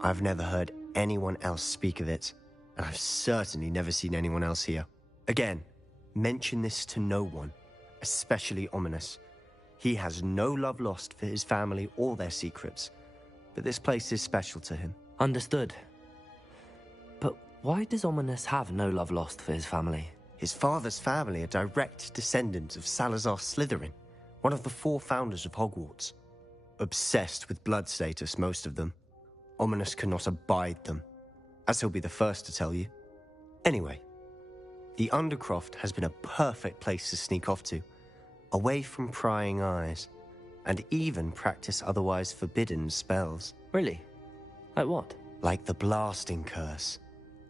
I've never heard anyone else speak of it, and I've certainly never seen anyone else here. Again, mention this to no one, especially Ominous. He has no love lost for his family or their secrets, but this place is special to him. Understood. But why does Ominous have no love lost for his family? His father's family are direct descendants of Salazar Slytherin, one of the 4 founders of Hogwarts. Obsessed with blood status, most of them. Ominous cannot abide them, as he'll be the first to tell you. Anyway, the Undercroft has been a perfect place to sneak off to, away from prying eyes, and even practice otherwise forbidden spells. Really? Like what? Like the blasting curse.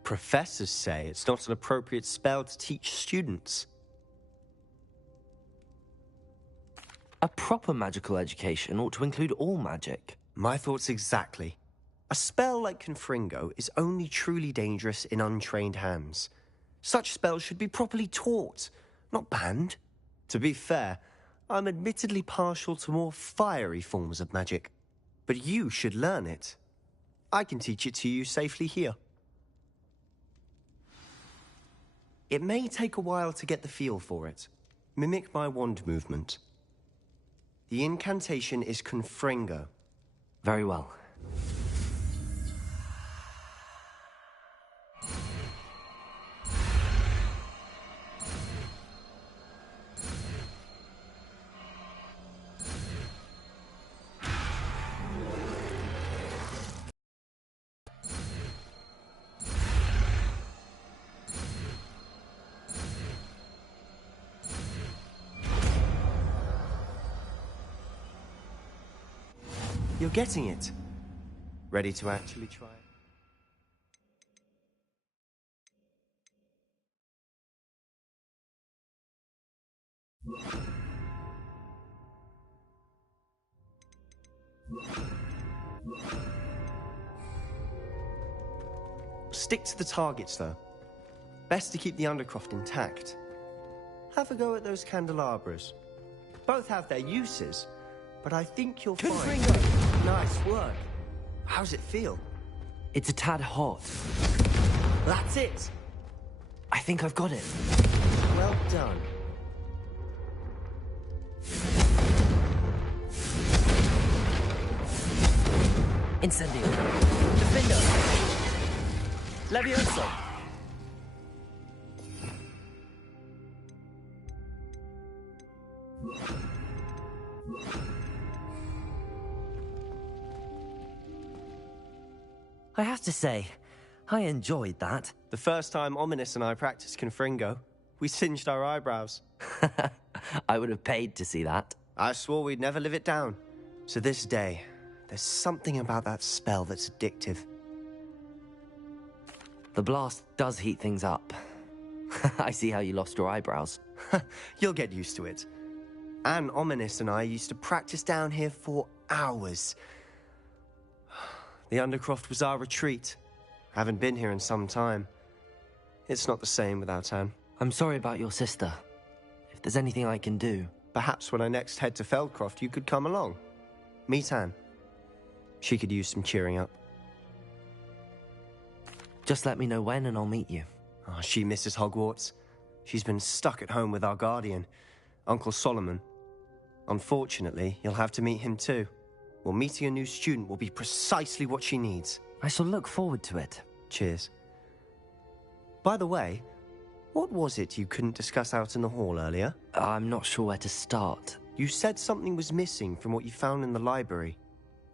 Professors say it's not an appropriate spell to teach students. A proper magical education ought to include all magic. My thoughts exactly. A spell like Confringo is only truly dangerous in untrained hands. Such spells should be properly taught, not banned. To be fair, I'm admittedly partial to more fiery forms of magic. But you should learn it. I can teach it to you safely here. It may take a while to get the feel for it. Mimic my wand movement. The incantation is Confringo. Very well. You're getting it. Ready to actually try it? Stick to the targets, though. Best to keep the Undercroft intact. Have a go at those candelabras. Both have their uses, but I think you'll find... Nice work. How's it feel? It's a tad hot. That's it. I think I've got it. Well done. Incendio. Defender. Levioso. I have to say, I enjoyed that. The first time Ominous and I practiced Confringo, we singed our eyebrows. I would have paid to see that. I swore we'd never live it down. To this day, there's something about that spell that's addictive. The blast does heat things up. I see how you lost your eyebrows. You'll get used to it. Anne, Ominous and I used to practice down here for hours. The Undercroft was our retreat. Haven't been here in some time. It's not the same without Anne. I'm sorry about your sister. If there's anything I can do... Perhaps when I next head to Feldcroft, you could come along. Meet Anne. She could use some cheering up. Just let me know when and I'll meet you. Oh, she misses Hogwarts. She's been stuck at home with our guardian, Uncle Solomon. Unfortunately, you'll have to meet him too. Well, meeting a new student will be precisely what she needs. I shall look forward to it. Cheers. By the way, what was it you couldn't discuss out in the hall earlier? I'm not sure where to start. You said something was missing from what you found in the library.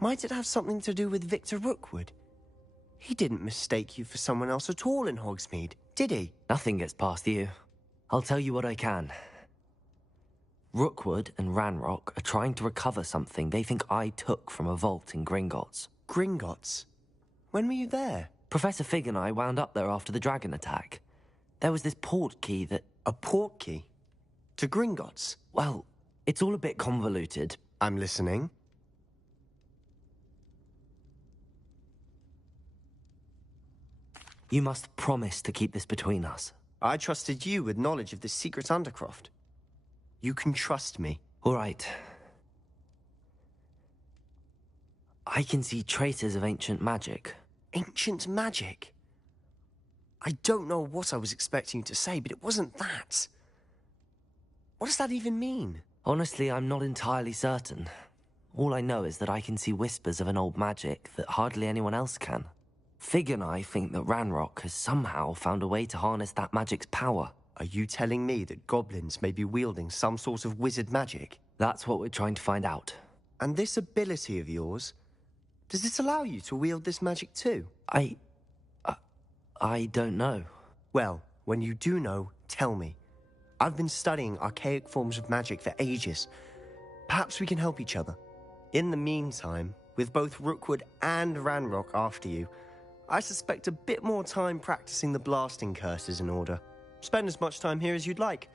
Might it have something to do with Victor Rookwood? He didn't mistake you for someone else at all in Hogsmeade, did he? Nothing gets past you. I'll tell you what I can. Rookwood and Ranrock are trying to recover something they think I took from a vault in Gringotts. Gringotts? When were you there? Professor Fig and I wound up there after the dragon attack. There was this port key that... A port key? To Gringotts? Well, it's all a bit convoluted. I'm listening. You must promise to keep this between us. I trusted you with knowledge of this secret undercroft. You can trust me. All right. I can see traces of ancient magic. Ancient magic? I don't know what I was expecting you to say, but it wasn't that. What does that even mean? Honestly, I'm not entirely certain. All I know is that I can see whispers of an old magic that hardly anyone else can. Fig and I think that Ranrock has somehow found a way to harness that magic's power. Are you telling me that goblins may be wielding some sort of wizard magic? That's what we're trying to find out. And this ability of yours, does it allow you to wield this magic too? I don't know. Well, when you do know, tell me. I've been studying archaic forms of magic for ages. Perhaps we can help each other. In the meantime, with both Rookwood and Ranrock after you, I suspect a bit more time practicing the blasting curse is in order. Spend as much time here as you'd like.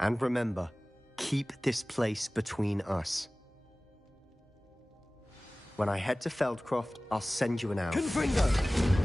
And remember, keep this place between us. When I head to Feldcroft, I'll send you an owl. Confringo!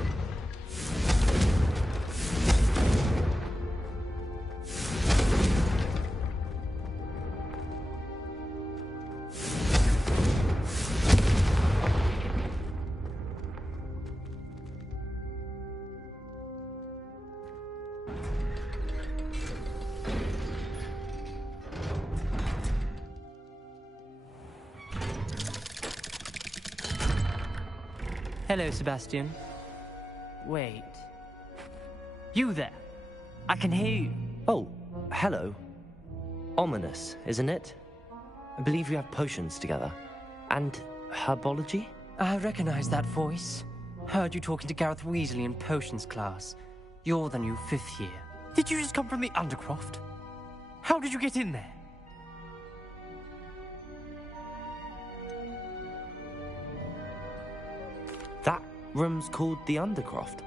Hello, Sebastian. Wait. You there? I can hear you. Oh, hello. Ominous, isn't it? I believe we have potions together. And herbology? I recognize that voice. Heard you talking to Gareth Weasley in potions class. You're the new 5th year. Did you just come from the Undercroft? How did you get in there? That room's called the Undercroft.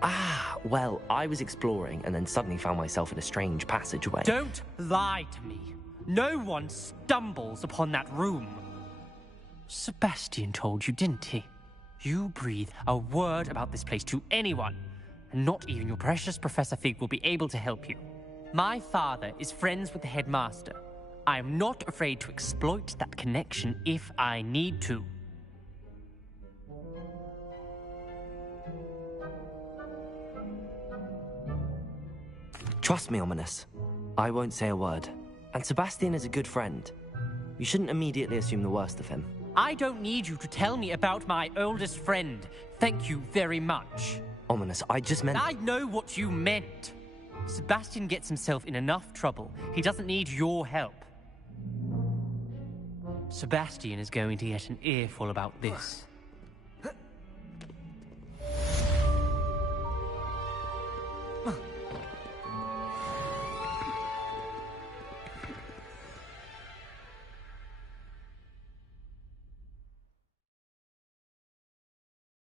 Ah, well, I was exploring and then suddenly found myself in a strange passageway. Don't lie to me. No one stumbles upon that room. Sebastian told you, didn't he? You breathe a word about this place to anyone, and not even your precious Professor Fig will be able to help you. My father is friends with the headmaster. I am not afraid to exploit that connection if I need to. Trust me, Ominous. I won't say a word. And Sebastian is a good friend. You shouldn't immediately assume the worst of him. I don't need you to tell me about my oldest friend. Thank you very much. Ominous, I just meant... I know what you meant. Sebastian gets himself in enough trouble. He doesn't need your help. Sebastian is going to get an earful about this.